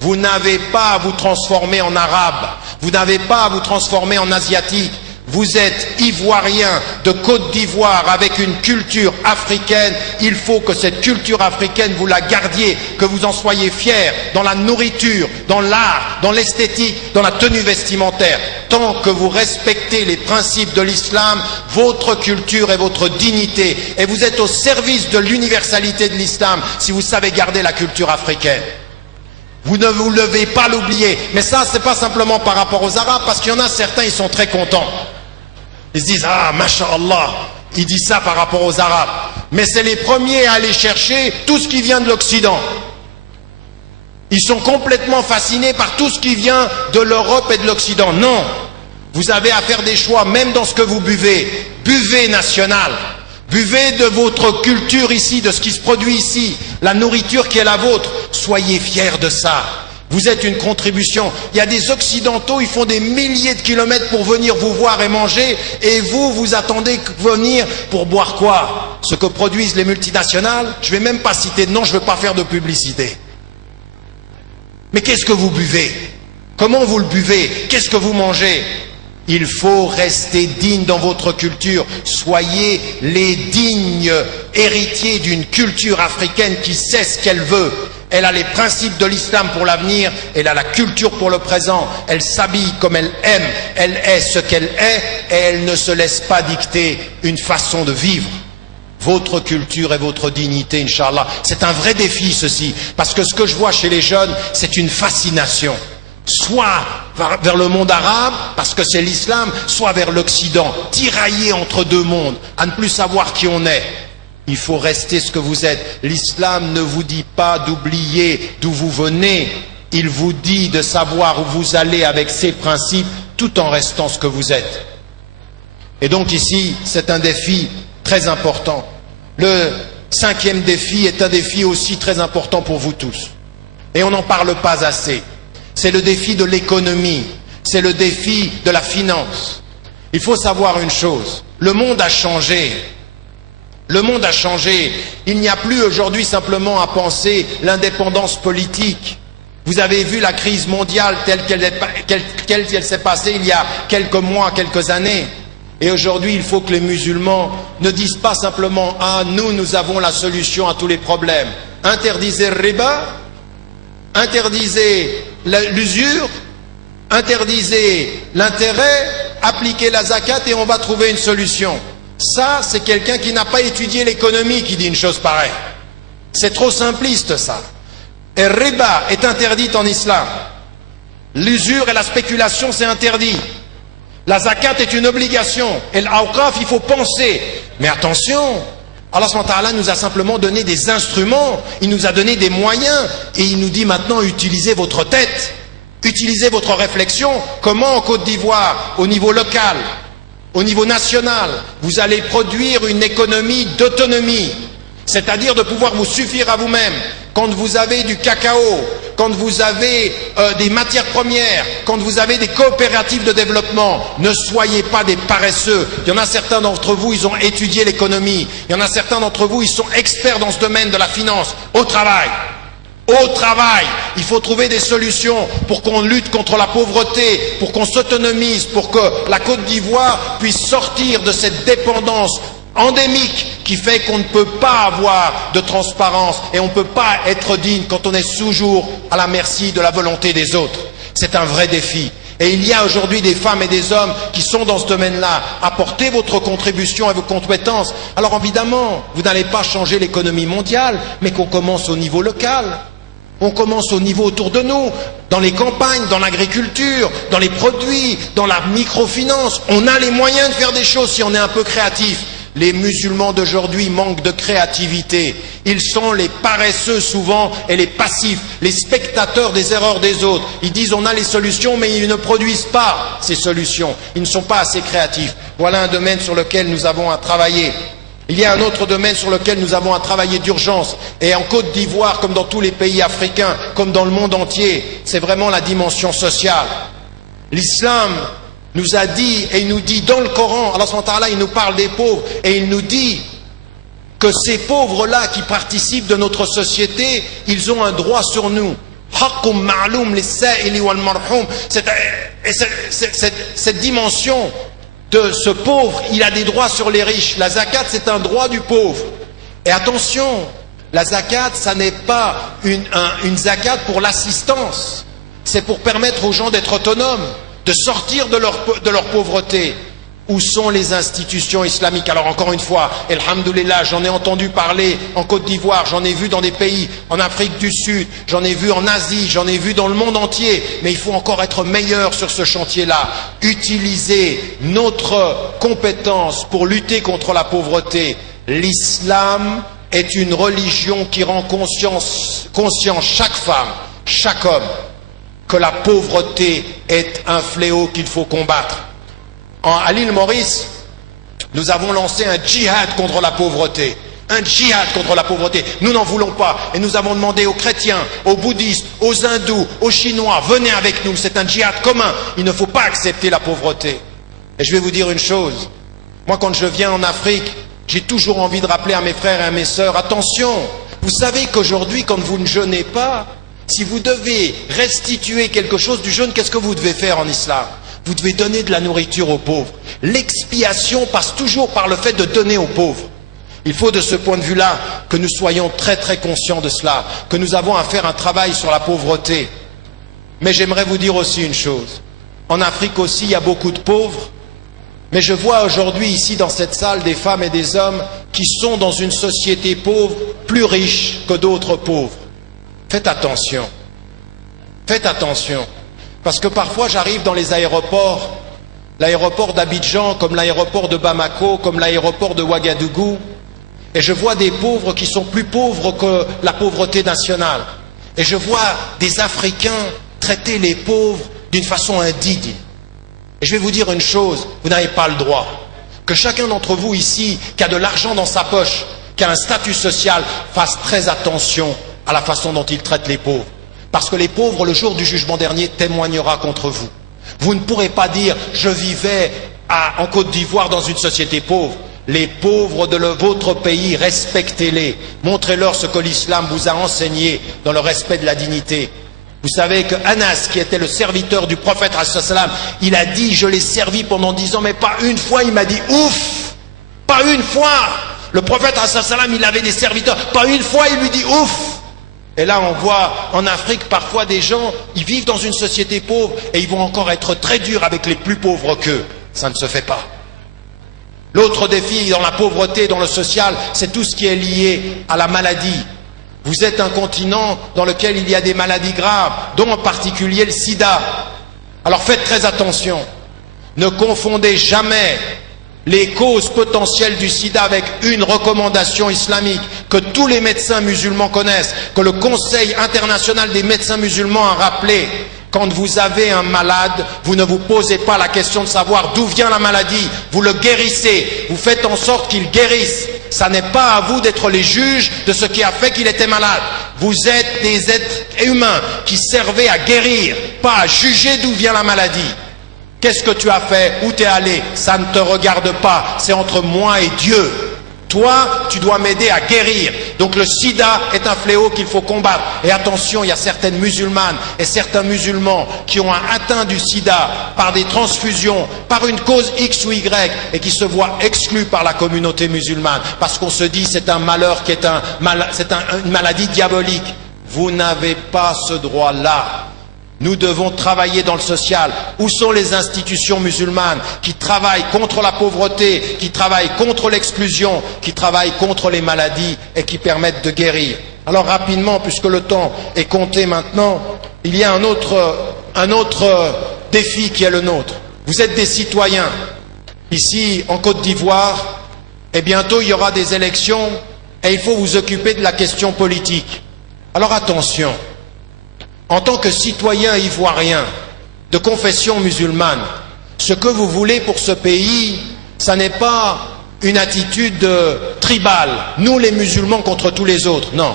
Vous n'avez pas à vous transformer en arabe, vous n'avez pas à vous transformer en asiatique. Vous êtes ivoirien de Côte d'Ivoire avec une culture africaine. Il faut que cette culture africaine, vous la gardiez, que vous en soyez fiers dans la nourriture, dans l'art, dans l'esthétique, dans la tenue vestimentaire. Tant que vous respectez les principes de l'islam, votre culture et votre dignité, et vous êtes au service de l'universalité de l'islam si vous savez garder la culture africaine. Vous ne vous devez pas l'oublier. Mais ça, c'est pas simplement par rapport aux Arabes, parce qu'il y en a certains, ils sont très contents. Ils se disent, ah, masha'Allah, il dit ça par rapport aux Arabes. Mais c'est les premiers à aller chercher tout ce qui vient de l'Occident. Ils sont complètement fascinés par tout ce qui vient de l'Europe et de l'Occident. Non, vous avez à faire des choix, même dans ce que vous buvez. Buvez national. Buvez de votre culture ici, de ce qui se produit ici, la nourriture qui est la vôtre. Soyez fiers de ça. Vous êtes une contribution. Il y a des Occidentaux, ils font des milliers de kilomètres pour venir vous voir et manger, et vous, vous attendez venir pour boire quoi? Ce que produisent les multinationales. Je ne vais même pas citer de nom, je ne veux pas faire de publicité. Mais qu'est-ce que vous buvez? Comment vous le buvez? Qu'est-ce que vous mangez? Il faut rester digne dans votre culture. Soyez les dignes héritiers d'une culture africaine qui sait ce qu'elle veut. Elle a les principes de l'islam pour l'avenir, elle a la culture pour le présent, elle s'habille comme elle aime, elle est ce qu'elle est, et elle ne se laisse pas dicter une façon de vivre. Votre culture et votre dignité, Inch'Allah. C'est un vrai défi, ceci, parce que ce que je vois chez les jeunes, c'est une fascination. Soit vers le monde arabe, parce que c'est l'islam, soit vers l'Occident, tiraillé entre deux mondes, à ne plus savoir qui on est. Il faut rester ce que vous êtes. L'islam ne vous dit pas d'oublier d'où vous venez, il vous dit de savoir où vous allez avec ses principes, tout en restant ce que vous êtes. Et donc ici, c'est un défi très important. Le 5e défi est un défi aussi très important pour vous tous. Et on n'en parle pas assez. C'est le défi de l'économie, c'est le défi de la finance. Il faut savoir une chose, le monde a changé. Le monde a changé. Il n'y a plus aujourd'hui simplement à penser l'indépendance politique. Vous avez vu la crise mondiale telle qu'elle s'est passée il y a quelques mois, quelques années. Et aujourd'hui, il faut que les musulmans ne disent pas simplement « Ah, nous avons la solution à tous les problèmes ». Interdisez le riba, interdisez l'usure, interdisez l'intérêt, appliquez la zakat et on va trouver une solution. Ça, c'est quelqu'un qui n'a pas étudié l'économie qui dit une chose pareille. C'est trop simpliste, ça. Et riba est interdite en islam. L'usure et la spéculation, c'est interdit. La zakat est une obligation. Et l'awqaf, il faut penser. Mais attention, Allah subhanahu wa ta'ala nous a simplement donné des instruments. Il nous a donné des moyens. Et il nous dit maintenant, utilisez votre tête. Utilisez votre réflexion. Comment en Côte d'Ivoire, au niveau local, au niveau national, vous allez produire une économie d'autonomie, c'est-à-dire de pouvoir vous suffire à vous-même. Quand vous avez du cacao, quand vous avez des matières premières, quand vous avez des coopératives de développement, ne soyez pas des paresseux. Il y en a certains d'entre vous, ils ont étudié l'économie. Il y en a certains d'entre vous, ils sont experts dans ce domaine de la finance. Au travail, il faut trouver des solutions pour qu'on lutte contre la pauvreté, pour qu'on s'autonomise, pour que la Côte d'Ivoire puisse sortir de cette dépendance endémique qui fait qu'on ne peut pas avoir de transparence et on ne peut pas être digne quand on est toujours à la merci de la volonté des autres. C'est un vrai défi. Et il y a aujourd'hui des femmes et des hommes qui sont dans ce domaine-là. Apportez votre contribution et vos compétences. Alors évidemment, vous n'allez pas changer l'économie mondiale, mais qu'on commence au niveau local. On commence au niveau autour de nous, dans les campagnes, dans l'agriculture, dans les produits, dans la microfinance. On a les moyens de faire des choses si on est un peu créatif. Les musulmans d'aujourd'hui manquent de créativité. Ils sont les paresseux souvent et les passifs, les spectateurs des erreurs des autres. Ils disent on a les solutions mais ils ne produisent pas ces solutions. Ils ne sont pas assez créatifs. Voilà un domaine sur lequel nous avons à travailler. Il y a un autre domaine sur lequel nous avons à travailler d'urgence. Et en Côte d'Ivoire, comme dans tous les pays africains, comme dans le monde entier, c'est vraiment la dimension sociale. L'islam nous a dit et il nous dit dans le Coran, Allah subhanahu wa ta'ala, il nous parle des pauvres et il nous dit que ces pauvres-là qui participent de notre société, ils ont un droit sur nous. Cette dimension de ce pauvre, il a des droits sur les riches. La zakat, c'est un droit du pauvre. Et attention, la zakat, ça n'est pas une zakat pour l'assistance. C'est pour permettre aux gens d'être autonomes, de sortir de leur pauvreté. Où sont les institutions islamiques? Alors encore une fois, alhamdoulilah, j'en ai entendu parler en Côte d'Ivoire, j'en ai vu dans des pays en Afrique du Sud, j'en ai vu en Asie, j'en ai vu dans le monde entier, mais il faut encore être meilleur sur ce chantier-là. Utiliser notre compétence pour lutter contre la pauvreté. L'islam est une religion qui rend conscient chaque femme, chaque homme, que la pauvreté est un fléau qu'il faut combattre. À l'île Maurice, nous avons lancé un djihad contre la pauvreté. Un djihad contre la pauvreté. Nous n'en voulons pas. Et nous avons demandé aux chrétiens, aux bouddhistes, aux hindous, aux chinois, venez avec nous. C'est un djihad commun. Il ne faut pas accepter la pauvreté. Et je vais vous dire une chose. Moi, quand je viens en Afrique, j'ai toujours envie de rappeler à mes frères et à mes sœurs, attention, vous savez qu'aujourd'hui, quand vous ne jeûnez pas, si vous devez restituer quelque chose du jeûne, qu'est-ce que vous devez faire en islam? Vous devez donner de la nourriture aux pauvres. L'expiation passe toujours par le fait de donner aux pauvres. Il faut de ce point de vue-là que nous soyons très très conscients de cela, que nous avons à faire un travail sur la pauvreté. Mais j'aimerais vous dire aussi une chose. En Afrique aussi, il y a beaucoup de pauvres. Mais je vois aujourd'hui ici dans cette salle des femmes et des hommes qui sont dans une société pauvre plus riche que d'autres pauvres. Faites attention. Faites attention. Parce que parfois j'arrive dans les aéroports, l'aéroport d'Abidjan, comme l'aéroport de Bamako, comme l'aéroport de Ouagadougou, et je vois des pauvres qui sont plus pauvres que la pauvreté nationale. Et je vois des Africains traiter les pauvres d'une façon indigne. Et je vais vous dire une chose, vous n'avez pas le droit. Que chacun d'entre vous ici, qui a de l'argent dans sa poche, qui a un statut social, fasse très attention à la façon dont il traite les pauvres. Parce que les pauvres, le jour du jugement dernier, témoignera contre vous. Vous ne pourrez pas dire « je vivais en Côte d'Ivoire dans une société pauvre ». Les pauvres de votre pays, respectez-les. Montrez-leur ce que l'islam vous a enseigné dans le respect de la dignité. Vous savez que Anas, qui était le serviteur du prophète, il a dit « je l'ai servi pendant 10 ans », mais pas une fois, il m'a dit « ouf ». Pas une fois. Le prophète, il avait des serviteurs. Pas une fois, il lui dit « ouf ». Et là, on voit en Afrique parfois des gens, ils vivent dans une société pauvre et ils vont encore être très durs avec les plus pauvres qu'eux. Ça ne se fait pas. L'autre défi dans la pauvreté, dans le social, c'est tout ce qui est lié à la maladie. Vous êtes un continent dans lequel il y a des maladies graves, dont en particulier le sida. Alors faites très attention. Ne confondez jamais les causes potentielles du sida avec une recommandation islamique que tous les médecins musulmans connaissent, que le Conseil international des médecins musulmans a rappelé. Quand vous avez un malade, vous ne vous posez pas la question de savoir d'où vient la maladie, vous le guérissez, vous faites en sorte qu'il guérisse. Ça n'est pas à vous d'être les juges de ce qui a fait qu'il était malade. Vous êtes des êtres humains qui servaient à guérir, pas à juger d'où vient la maladie. Qu'est-ce que tu as fait? Où t'es allé? Ça ne te regarde pas. C'est entre moi et Dieu. Toi, tu dois m'aider à guérir. Donc le sida est un fléau qu'il faut combattre. Et attention, il y a certaines musulmanes et certains musulmans qui ont atteint du sida par des transfusions, par une cause X ou Y, et qui se voient exclus par la communauté musulmane. Parce qu'on se dit c'est un malheur qui est une maladie diabolique. Vous n'avez pas ce droit-là. Nous devons travailler dans le social. Où sont les institutions musulmanes qui travaillent contre la pauvreté, qui travaillent contre l'exclusion, qui travaillent contre les maladies et qui permettent de guérir? Alors rapidement, puisque le temps est compté maintenant, il y a un autre défi qui est le nôtre. Vous êtes des citoyens. Ici, en Côte d'Ivoire, et bientôt il y aura des élections et il faut vous occuper de la question politique. Alors attention. En tant que citoyen ivoirien de confession musulmane, ce que vous voulez pour ce pays, ça n'est pas une attitude tribale, nous les musulmans contre tous les autres, non.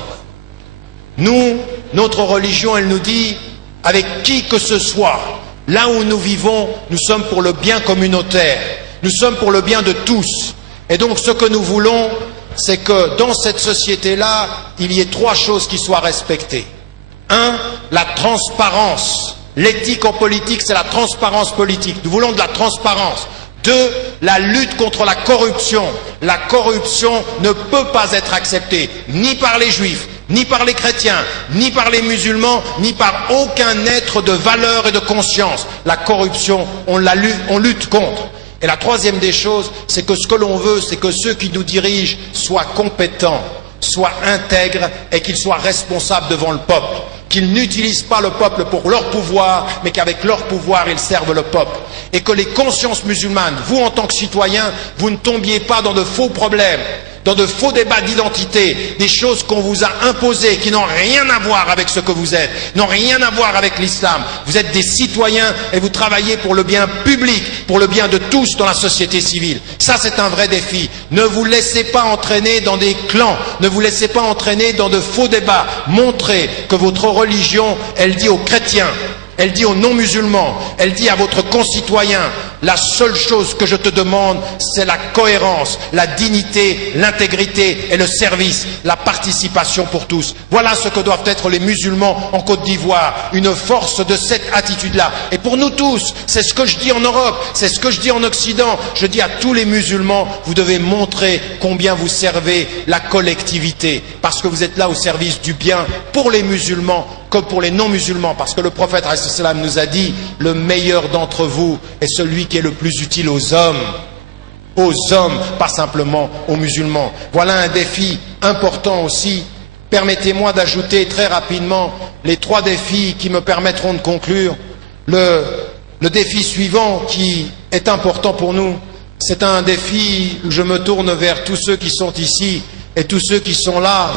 Nous, notre religion, elle nous dit, avec qui que ce soit, Là où nous vivons, nous sommes pour le bien communautaire. Nous sommes pour le bien de tous. Et donc ce que nous voulons, c'est que dans cette société-là, il y ait trois choses qui soient respectées. Un, la transparence. L'éthique en politique, c'est la transparence politique. Nous voulons de la transparence. Deux, la lutte contre la corruption. La corruption ne peut pas être acceptée, ni par les juifs, ni par les chrétiens, ni par les musulmans, ni par aucun être de valeur et de conscience. La corruption, on lutte contre. Et la troisième des choses, c'est que ce que l'on veut, c'est que ceux qui nous dirigent soient compétents, soient intègres et qu'ils soient responsables devant le peuple. Qu'ils n'utilisent pas le peuple pour leur pouvoir, mais qu'avec leur pouvoir, ils servent le peuple. Et que les consciences musulmanes, vous en tant que citoyens, vous ne tombiez pas dans de faux problèmes, dans de faux débats d'identité, des choses qu'on vous a imposées, qui n'ont rien à voir avec ce que vous êtes, n'ont rien à voir avec l'islam. Vous êtes des citoyens et vous travaillez pour le bien public, pour le bien de tous dans la société civile. Ça, c'est un vrai défi. Ne vous laissez pas entraîner dans des clans, ne vous laissez pas entraîner dans de faux débats. Montrez que votre religion, elle dit aux chrétiens, elle dit aux non-musulmans, elle dit à votre concitoyen, la seule chose que je te demande, c'est la cohérence, la dignité, l'intégrité et le service, la participation pour tous. Voilà ce que doivent être les musulmans en Côte d'Ivoire, une force de cette attitude-là. Et pour nous tous, c'est ce que je dis en Europe, c'est ce que je dis en Occident, je dis à tous les musulmans, vous devez montrer combien vous servez la collectivité, parce que vous êtes là au service du bien pour les musulmans, comme pour les non-musulmans, parce que le prophète nous a dit, le meilleur d'entre vous est celui qui est le plus utile aux hommes, pas simplement aux musulmans. Voilà un défi important aussi. Permettez-moi d'ajouter très rapidement les trois défis qui me permettront de conclure. Le défi suivant qui est important pour nous, c'est un défi où je me tourne vers tous ceux qui sont ici et tous ceux qui sont là,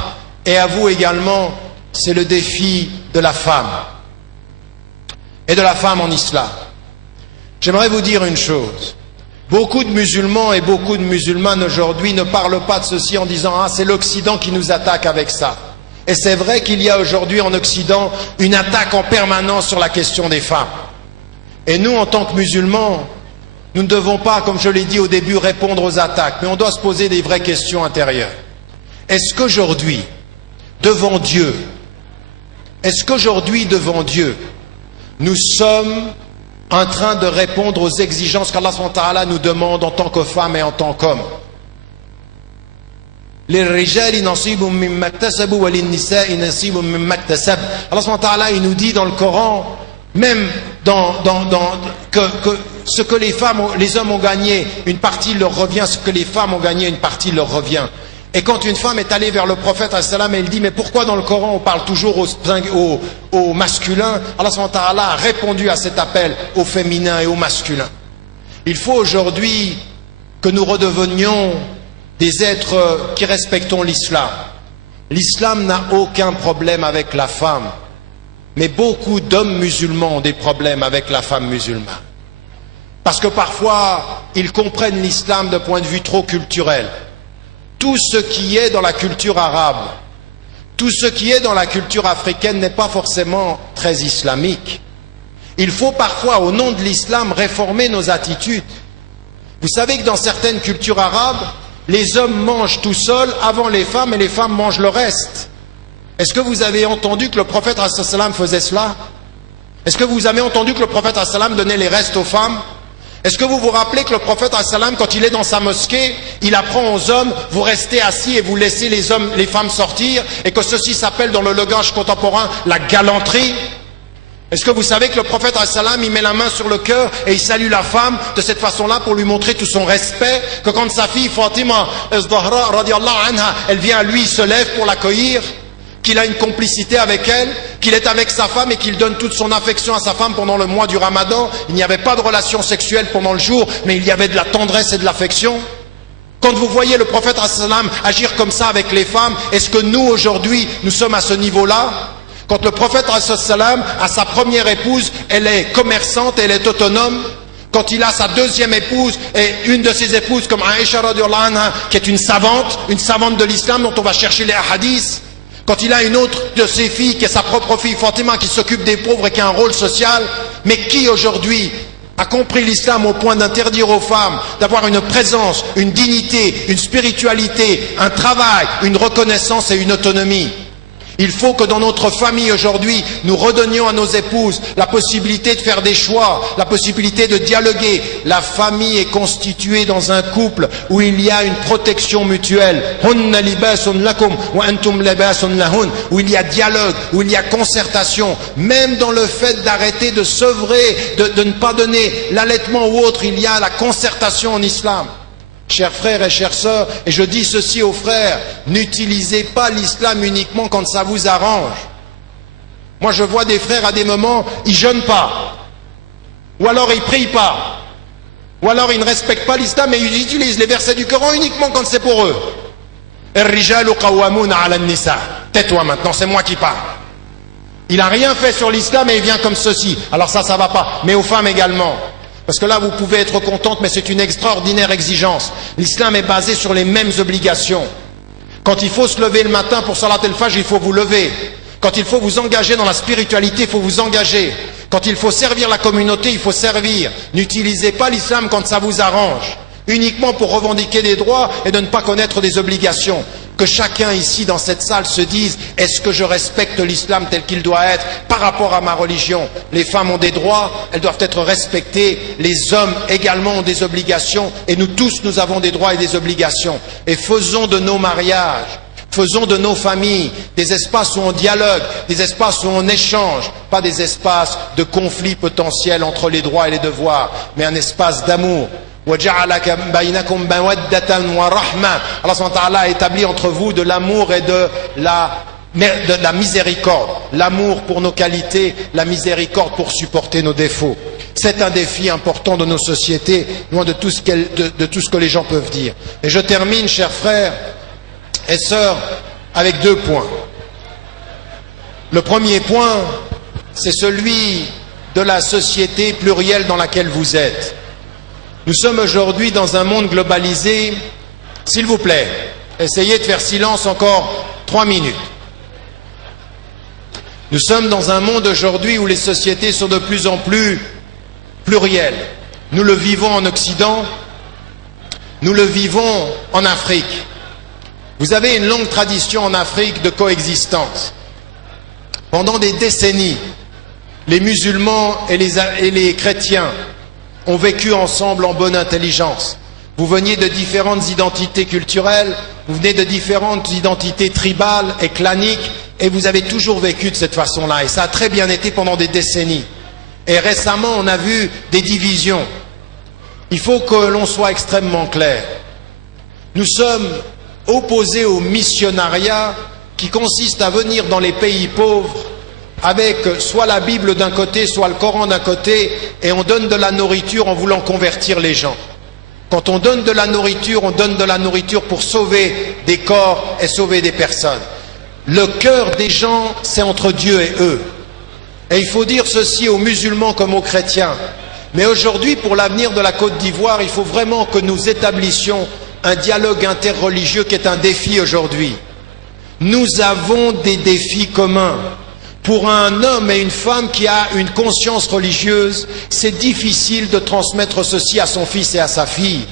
et à vous également, c'est le défi de la femme. Et de la femme en islam. J'aimerais vous dire une chose. Beaucoup de musulmans et beaucoup de musulmanes aujourd'hui ne parlent pas de ceci en disant « Ah, c'est l'Occident qui nous attaque avec ça ». Et c'est vrai qu'il y a aujourd'hui en Occident une attaque en permanence sur la question des femmes. Et nous, en tant que musulmans, nous ne devons pas, comme je l'ai dit au début, répondre aux attaques, mais on doit se poser des vraies questions intérieures. Est-ce qu'aujourd'hui, devant Dieu, nous sommes en train de répondre aux exigences qu'Allah SWT nous demande en tant que femmes et en tant qu'hommes? Allah SWT il nous dit dans le Coran, même que ce que les hommes ont gagné, une partie leur revient, ce que les femmes ont gagné, une partie leur revient. Et quand une femme est allée vers le prophète, elle dit, mais pourquoi dans le Coran on parle toujours au masculin? Allah a répondu à cet appel au féminin et au masculin. Il faut aujourd'hui que nous redevenions des êtres qui respectons l'islam. L'islam n'a aucun problème avec la femme, mais beaucoup d'hommes musulmans ont des problèmes avec la femme musulmane. Parce que parfois, ils comprennent l'islam d'un point de vue trop culturel. Tout ce qui est dans la culture arabe, tout ce qui est dans la culture africaine n'est pas forcément très islamique. Il faut parfois, au nom de l'islam, réformer nos attitudes. Vous savez que dans certaines cultures arabes, les hommes mangent tout seuls avant les femmes et les femmes mangent le reste. Est-ce que vous avez entendu que le prophète faisait cela? Est-ce que vous avez entendu que le prophète donnait les restes aux femmes? Est-ce que vous vous rappelez que le prophète, quand il est dans sa mosquée, il apprend aux hommes, vous restez assis et vous laissez les femmes sortir, et que ceci s'appelle dans le langage contemporain la galanterie? Est-ce que vous savez que le prophète, il met la main sur le cœur et il salue la femme de cette façon-là pour lui montrer tout son respect, que quand sa fille Fatima, elle vient à lui, il se lève pour l'accueillir, qu'il a une complicité avec elle, qu'il est avec sa femme et qu'il donne toute son affection à sa femme pendant le mois du Ramadan. Il n'y avait pas de relation sexuelle pendant le jour, mais il y avait de la tendresse et de l'affection. Quand vous voyez le prophète agir comme ça avec les femmes, est-ce que nous aujourd'hui, nous sommes à ce niveau-là? Quand le prophète a sa première épouse, elle est commerçante, elle est autonome. Quand il a sa deuxième épouse et une de ses épouses comme Aïcha radhiyallahu anha, qui est une savante de l'islam dont on va chercher les hadiths. Quand il a une autre de ses filles, qui est sa propre fille, Fatima, qui s'occupe des pauvres et qui a un rôle social, mais qui aujourd'hui a compris l'islam au point d'interdire aux femmes d'avoir une présence, une dignité, une spiritualité, un travail, une reconnaissance et une autonomie. Il faut que dans notre famille aujourd'hui, nous redonnions à nos épouses la possibilité de faire des choix, la possibilité de dialoguer. La famille est constituée dans un couple où il y a une protection mutuelle, où il y a dialogue, où il y a concertation. Même dans le fait d'arrêter de sevrer, de ne pas donner l'allaitement ou autre, il y a la concertation en islam. Chers frères et chères sœurs, et je dis ceci aux frères, n'utilisez pas l'islam uniquement quand ça vous arrange. Moi je vois des frères à des moments, ils jeûnent pas, ou alors ils prient pas, ou alors ils ne respectent pas l'islam et ils utilisent les versets du Coran uniquement quand c'est pour eux. Tais-toi maintenant, c'est moi qui parle. Il n'a rien fait sur l'islam et il vient comme ceci. Alors ça va pas, mais aux femmes également. Parce que là, vous pouvez être contente, mais c'est une extraordinaire exigence. L'islam est basé sur les mêmes obligations. Quand il faut se lever le matin pour Salat el-Fajr, il faut vous lever. Quand il faut vous engager dans la spiritualité, il faut vous engager. Quand il faut servir la communauté, il faut servir. N'utilisez pas l'islam quand ça vous arrange, uniquement pour revendiquer des droits et de ne pas connaître des obligations. Que chacun ici dans cette salle se dise, est-ce que je respecte l'islam tel qu'il doit être par rapport à ma religion? Les femmes ont des droits, elles doivent être respectées, les hommes également ont des obligations, et nous tous nous avons des droits et des obligations. Et faisons de nos mariages, faisons de nos familles des espaces où on dialogue, des espaces où on échange, pas des espaces de conflit potentiel entre les droits et les devoirs, mais un espace d'amour. Allah a établi entre vous de l'amour et de la miséricorde. L'amour pour nos qualités, la miséricorde pour supporter nos défauts. C'est un défi important de nos sociétés, loin de tout ce que les gens peuvent dire. Et je termine, chers frères et sœurs, avec 2 points. Le premier point, c'est celui de la société plurielle dans laquelle vous êtes. Nous sommes aujourd'hui dans un monde globalisé. S'il vous plaît, essayez de faire silence encore 3 minutes. Nous sommes dans un monde aujourd'hui où les sociétés sont de plus en plus plurielles. Nous le vivons en Occident, nous le vivons en Afrique. Vous avez une longue tradition en Afrique de coexistence. Pendant des décennies, les musulmans et les chrétiens ont vécu ensemble en bonne intelligence. Vous veniez de différentes identités culturelles, vous venez de différentes identités tribales et claniques, et vous avez toujours vécu de cette façon-là. Et ça a très bien été pendant des décennies. Et récemment, on a vu des divisions. Il faut que l'on soit extrêmement clair. Nous sommes opposés au missionnariat qui consiste à venir dans les pays pauvres avec soit la Bible d'un côté, soit le Coran d'un côté, et on donne de la nourriture en voulant convertir les gens. Quand on donne de la nourriture, on donne de la nourriture pour sauver des corps et sauver des personnes. Le cœur des gens, c'est entre Dieu et eux. Et il faut dire ceci aux musulmans comme aux chrétiens. Mais aujourd'hui, pour l'avenir de la Côte d'Ivoire, il faut vraiment que nous établissions un dialogue interreligieux qui est un défi aujourd'hui. Nous avons des défis communs. Pour un homme et une femme qui a une conscience religieuse, c'est difficile de transmettre ceci à son fils et à sa fille.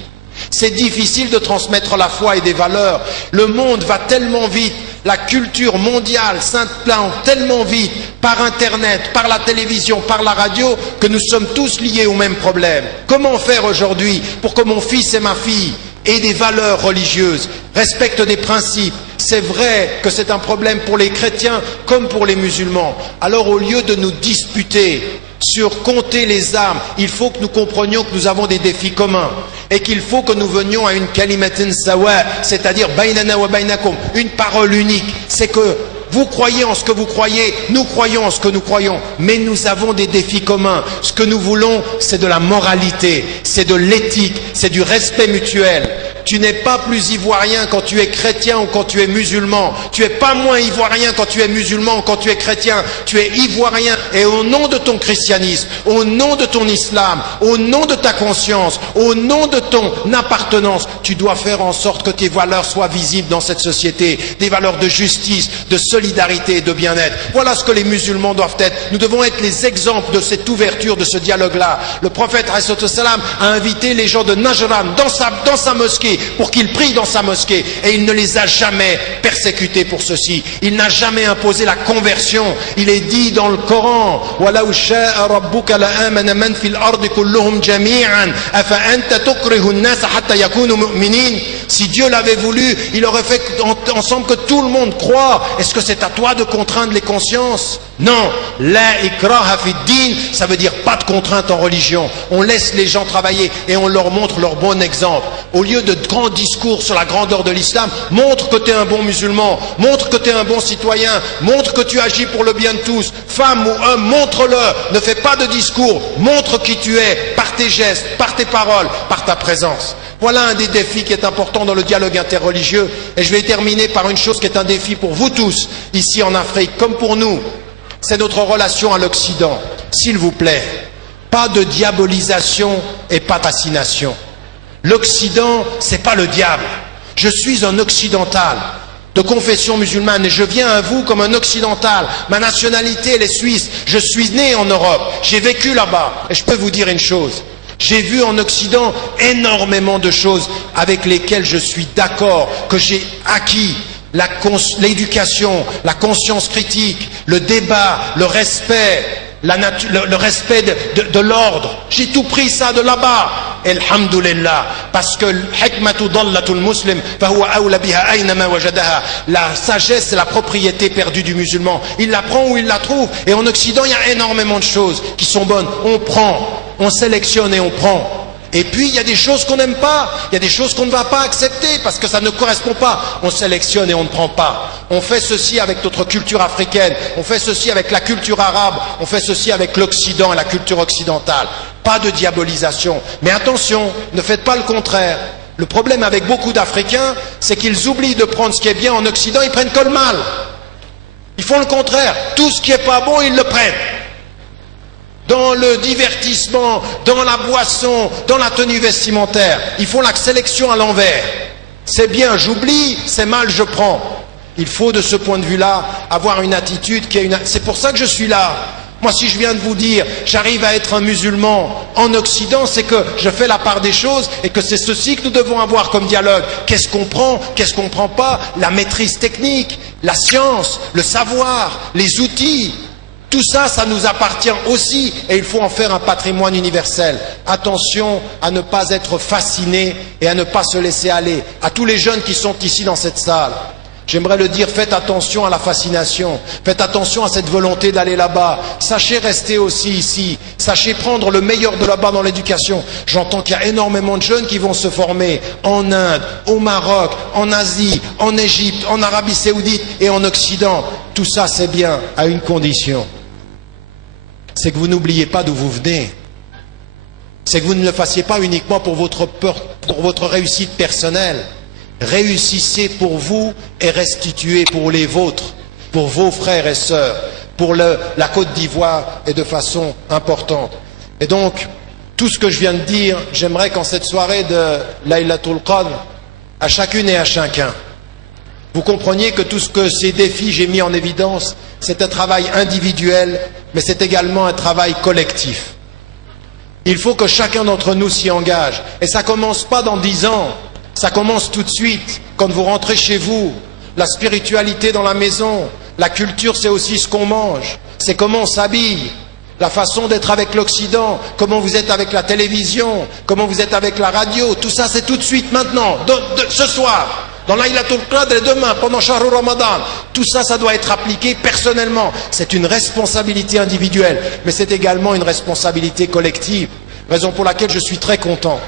C'est difficile de transmettre la foi et des valeurs. Le monde va tellement vite, la culture mondiale s'implante tellement vite par Internet, par la télévision, par la radio, que nous sommes tous liés au même problème. Comment faire aujourd'hui pour que mon fils et ma fille aient des valeurs religieuses, respectent des principes? C'est vrai que c'est un problème pour les chrétiens comme pour les musulmans. Alors au lieu de nous disputer sur compter les armes, il faut que nous comprenions que nous avons des défis communs et qu'il faut que nous venions à une kalimatin sawa, c'est-à-dire bainana wa bainakum, une parole unique. C'est que vous croyez en ce que vous croyez, nous croyons en ce que nous croyons, mais nous avons des défis communs. Ce que nous voulons, c'est de la moralité, c'est de l'éthique, c'est du respect mutuel. Tu n'es pas plus ivoirien quand tu es chrétien ou quand tu es musulman. Tu es pas moins ivoirien quand tu es musulman ou quand tu es chrétien. Tu es ivoirien et au nom de ton christianisme, au nom de ton islam, au nom de ta conscience, au nom de ton appartenance, tu dois faire en sorte que tes valeurs soient visibles dans cette société, des valeurs de justice, de solidarité et de bien-être. Voilà ce que les musulmans doivent être. Nous devons être les exemples de cette ouverture, de ce dialogue-là. Le prophète ﷺ a invité les gens de Najran dans sa mosquée pour qu'ils prient dans sa mosquée et il ne les a jamais persécutés pour ceci. Il n'a jamais imposé la conversion. Il est dit dans le Coran: وَلَوْ شَاءَ رَبُّكَ لَآمَنَ مَنْ فِي الْأَرْضِ كُلُّهُمْ جَمِيعًا أَفَأَنْتَ تُكْرِهُ النَّاسَ حَتَّى يَكُونُوا مُؤْمِنِينَ. Si Dieu l'avait voulu, il aurait fait ensemble que tout le monde croit. Est-ce que c'est à toi de contraindre les consciences? Non. La ikraha fi din, ça veut dire pas de contrainte en religion. On laisse les gens travailler et on leur montre leur bon exemple. Au lieu de grands discours sur la grandeur de l'islam, montre que tu es un bon musulman, montre que tu es un bon citoyen, montre que tu agis pour le bien de tous. Femme ou homme, montre-le. Ne fais pas de discours, montre qui tu es par tes gestes, par tes paroles, par ta présence. Voilà un des défis qui est important dans le dialogue interreligieux. Et je vais terminer par une chose qui est un défi pour vous tous, ici en Afrique, comme pour nous. C'est notre relation à l'Occident. S'il vous plaît, pas de diabolisation et pas de fascination. L'Occident, c'est pas le diable. Je suis un occidental de confession musulmane et je viens à vous comme un occidental. Ma nationalité, elle est suisse. Je suis né en Europe. J'ai vécu là-bas. Et je peux vous dire une chose. J'ai vu en Occident énormément de choses avec lesquelles je suis d'accord, que j'ai acquis. L'éducation, la conscience critique, le débat, le respect, le respect de l'ordre. J'ai tout pris ça de là-bas. Alhamdulillah. Parce que la sagesse, c'est la propriété perdue du musulman. Il la prend où il la trouve. Et en Occident, il y a énormément de choses qui sont bonnes. On prend, on sélectionne et on prend. Et puis il y a des choses qu'on n'aime pas, il y a des choses qu'on ne va pas accepter parce que ça ne correspond pas. On sélectionne et on ne prend pas. On fait ceci avec notre culture africaine, on fait ceci avec la culture arabe, on fait ceci avec l'Occident et la culture occidentale. Pas de diabolisation. Mais attention, ne faites pas le contraire. Le problème avec beaucoup d'Africains, c'est qu'ils oublient de prendre ce qui est bien en Occident, ils prennent que le mal. Ils font le contraire. Tout ce qui est pas bon, ils le prennent. Dans le divertissement, dans la boisson, dans la tenue vestimentaire. Ils font la sélection à l'envers. C'est bien, j'oublie, c'est mal, je prends. Il faut de ce point de vue-là avoir une attitude qui est une... C'est pour ça que je suis là. Moi, si je viens de vous dire, j'arrive à être un musulman en Occident, c'est que je fais la part des choses et que c'est ceci que nous devons avoir comme dialogue. Qu'est-ce qu'on prend, qu'est-ce qu'on ne prend pas? La maîtrise technique, la science, le savoir, les outils. Tout ça, ça nous appartient aussi et il faut en faire un patrimoine universel. Attention à ne pas être fasciné et à ne pas se laisser aller. À tous les jeunes qui sont ici dans cette salle, j'aimerais le dire, faites attention à la fascination, faites attention à cette volonté d'aller là-bas. Sachez rester aussi ici, sachez prendre le meilleur de là-bas dans l'éducation. J'entends qu'il y a énormément de jeunes qui vont se former en Inde, au Maroc, en Asie, en Égypte, en Arabie Saoudite et en Occident. Tout ça, c'est bien, à une condition. C'est que vous n'oubliez pas d'où vous venez. C'est que vous ne le fassiez pas uniquement pour votre réussite personnelle. Réussissez pour vous et restituez pour les vôtres, pour vos frères et sœurs, pour la Côte d'Ivoire et de façon importante. Et donc, tout ce que je viens de dire, j'aimerais qu'en cette soirée de Laylatul Qadr, à chacune et à chacun, vous compreniez que tout ce que ces défis j'ai mis en évidence, c'est un travail individuel, mais c'est également un travail collectif. Il faut que chacun d'entre nous s'y engage. Et ça ne commence pas dans 10 ans, ça commence tout de suite, quand vous rentrez chez vous. La spiritualité dans la maison, la culture c'est aussi ce qu'on mange, c'est comment on s'habille, la façon d'être avec l'Occident, comment vous êtes avec la télévision, comment vous êtes avec la radio, tout ça c'est tout de suite maintenant, ce soir. Dans Laylatul Qadr et demain, pendant Shahrul Ramadan, tout ça, ça doit être appliqué personnellement. C'est une responsabilité individuelle, mais c'est également une responsabilité collective. Raison pour laquelle je suis très content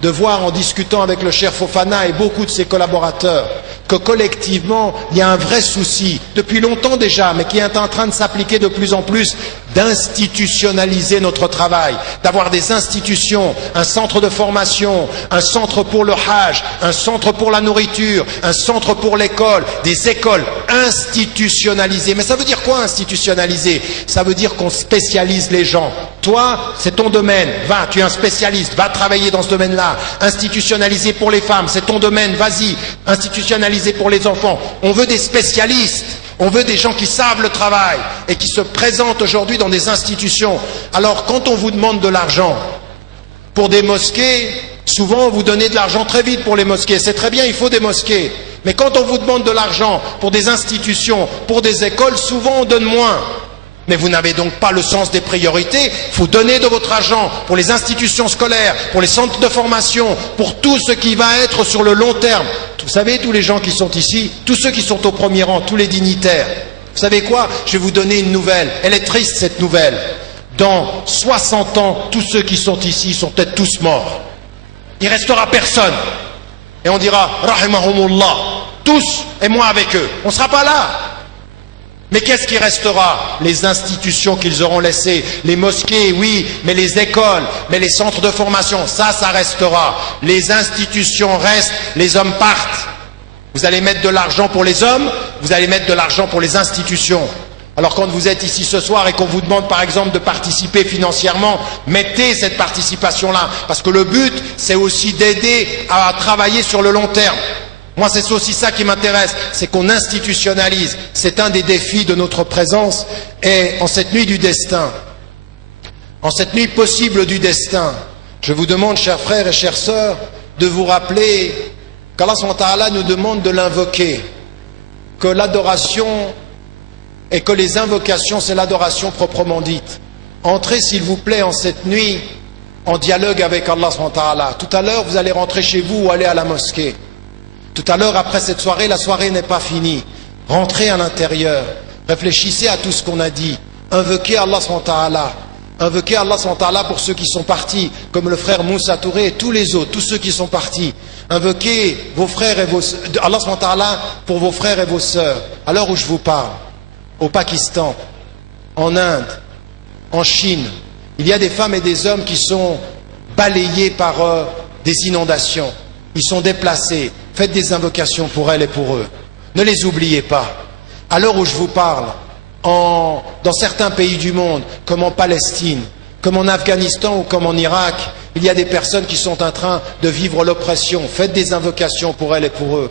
de voir en discutant avec le cher Fofana et beaucoup de ses collaborateurs que collectivement, il y a un vrai souci, depuis longtemps déjà, mais qui est en train de s'appliquer de plus en plus d'institutionnaliser notre travail, d'avoir des institutions, un centre de formation, un centre pour le Hajj, un centre pour la nourriture, un centre pour l'école, des écoles institutionnalisées. Mais ça veut dire quoi institutionnaliser? Ça veut dire qu'on spécialise les gens. Toi, c'est ton domaine, va, tu es un spécialiste, va travailler dans ce domaine-là. Institutionnalisé pour les femmes, c'est ton domaine, vas-y. Institutionnalisé pour les enfants. On veut des spécialistes. On veut des gens qui savent le travail et qui se présentent aujourd'hui dans des institutions. Alors quand on vous demande de l'argent pour des mosquées, souvent vous donnez de l'argent très vite pour les mosquées. C'est très bien, il faut des mosquées. Mais quand on vous demande de l'argent pour des institutions, pour des écoles, souvent on donne moins. Mais vous n'avez donc pas le sens des priorités. Il faut donner de votre argent pour les institutions scolaires, pour les centres de formation, pour tout ce qui va être sur le long terme. Vous savez, tous les gens qui sont ici, tous ceux qui sont au premier rang, tous les dignitaires, vous savez quoi? Je vais vous donner une nouvelle. Elle est triste, cette nouvelle. Dans 60 ans, tous ceux qui sont ici sont peut-être tous morts. Il ne restera personne. Et on dira, rahimahumullah, tous, et moi avec eux. On ne sera pas là. Mais qu'est-ce qui restera? Les institutions qu'ils auront laissées, les mosquées, oui, mais les écoles, mais les centres de formation, ça restera. Les institutions restent, les hommes partent. Vous allez mettre de l'argent pour les hommes, vous allez mettre de l'argent pour les institutions. Alors quand vous êtes ici ce soir et qu'on vous demande par exemple de participer financièrement, mettez cette participation-là, parce que le but, c'est aussi d'aider à travailler sur le long terme. Moi, c'est aussi ça qui m'intéresse, c'est qu'on institutionnalise. C'est un des défis de notre présence. Et en cette nuit du destin, en cette nuit possible du destin, je vous demande, chers frères et chères sœurs, de vous rappeler qu'Allah subhanahu wa ta'ala nous demande de l'invoquer, que l'adoration et que les invocations, c'est l'adoration proprement dite. Entrez, s'il vous plaît, en cette nuit, en dialogue avec Allah subhanahu wa ta'ala. Tout à l'heure, vous allez rentrer chez vous ou aller à la mosquée. Tout à l'heure, après cette soirée, la soirée n'est pas finie. Rentrez à l'intérieur, réfléchissez à tout ce qu'on a dit, invoquez Allah subhanahu wa ta'ala, invoquez Allah subhanahu wa ta'ala pour ceux qui sont partis, comme le frère Moussa Touré et tous les autres, tous ceux qui sont partis. Invoquez vos frères et vos Allah subhanahu wa ta'ala pour vos frères et vos sœurs. À l'heure où je vous parle, au Pakistan, en Inde, en Chine, il y a des femmes et des hommes qui sont balayés par des inondations. Ils sont déplacés. Faites des invocations pour elles et pour eux. Ne les oubliez pas. À l'heure où je vous parle, dans certains pays du monde, comme en Palestine, comme en Afghanistan ou comme en Irak, il y a des personnes qui sont en train de vivre l'oppression. Faites des invocations pour elles et pour eux.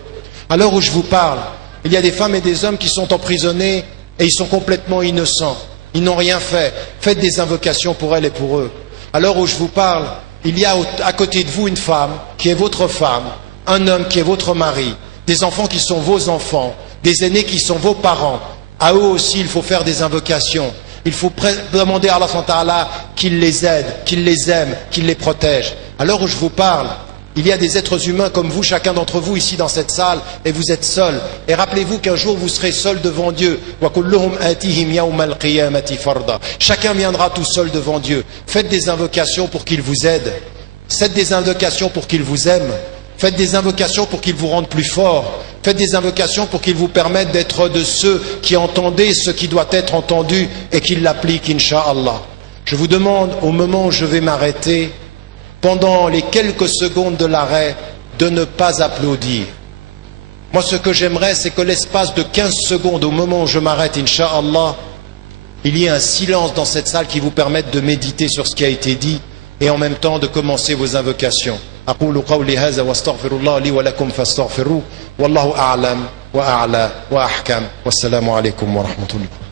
À l'heure où je vous parle, il y a des femmes et des hommes qui sont emprisonnés et ils sont complètement innocents. Ils n'ont rien fait. Faites des invocations pour elles et pour eux. À l'heure où je vous parle, il y a à côté de vous une femme qui est votre femme, un homme qui est votre mari, des enfants qui sont vos enfants, des aînés qui sont vos parents. À eux aussi, il faut faire des invocations. Il faut demander à Allah subhanahu wa ta'ala qu'il les aide, qu'il les aime, qu'il les protège. À l'heure où je vous parle, il y a des êtres humains comme vous, chacun d'entre vous ici dans cette salle, et vous êtes seuls. Et rappelez-vous qu'un jour vous serez seuls devant Dieu. Chacun viendra tout seul devant Dieu. Faites des invocations pour qu'il vous aide. Faites des invocations pour qu'il vous aime. Faites des invocations pour qu'il vous rende plus fort. Faites des invocations pour qu'il vous permette d'être de ceux qui entendent ce qui doit être entendu et qui l'appliquent, Inch'Allah. Je vous demande, au moment où je vais m'arrêter, pendant les quelques secondes de l'arrêt, de ne pas applaudir. Moi, ce que j'aimerais, c'est que l'espace de 15 secondes, au moment où je m'arrête, Inch'Allah, il y ait un silence dans cette salle qui vous permette de méditer sur ce qui a été dit et en même temps de commencer vos invocations. أقول قولي هذا واستغفر الله لي ولكم فاستغفروه والله أعلم وأعلى وأحكم والسلام عليكم ورحمة الله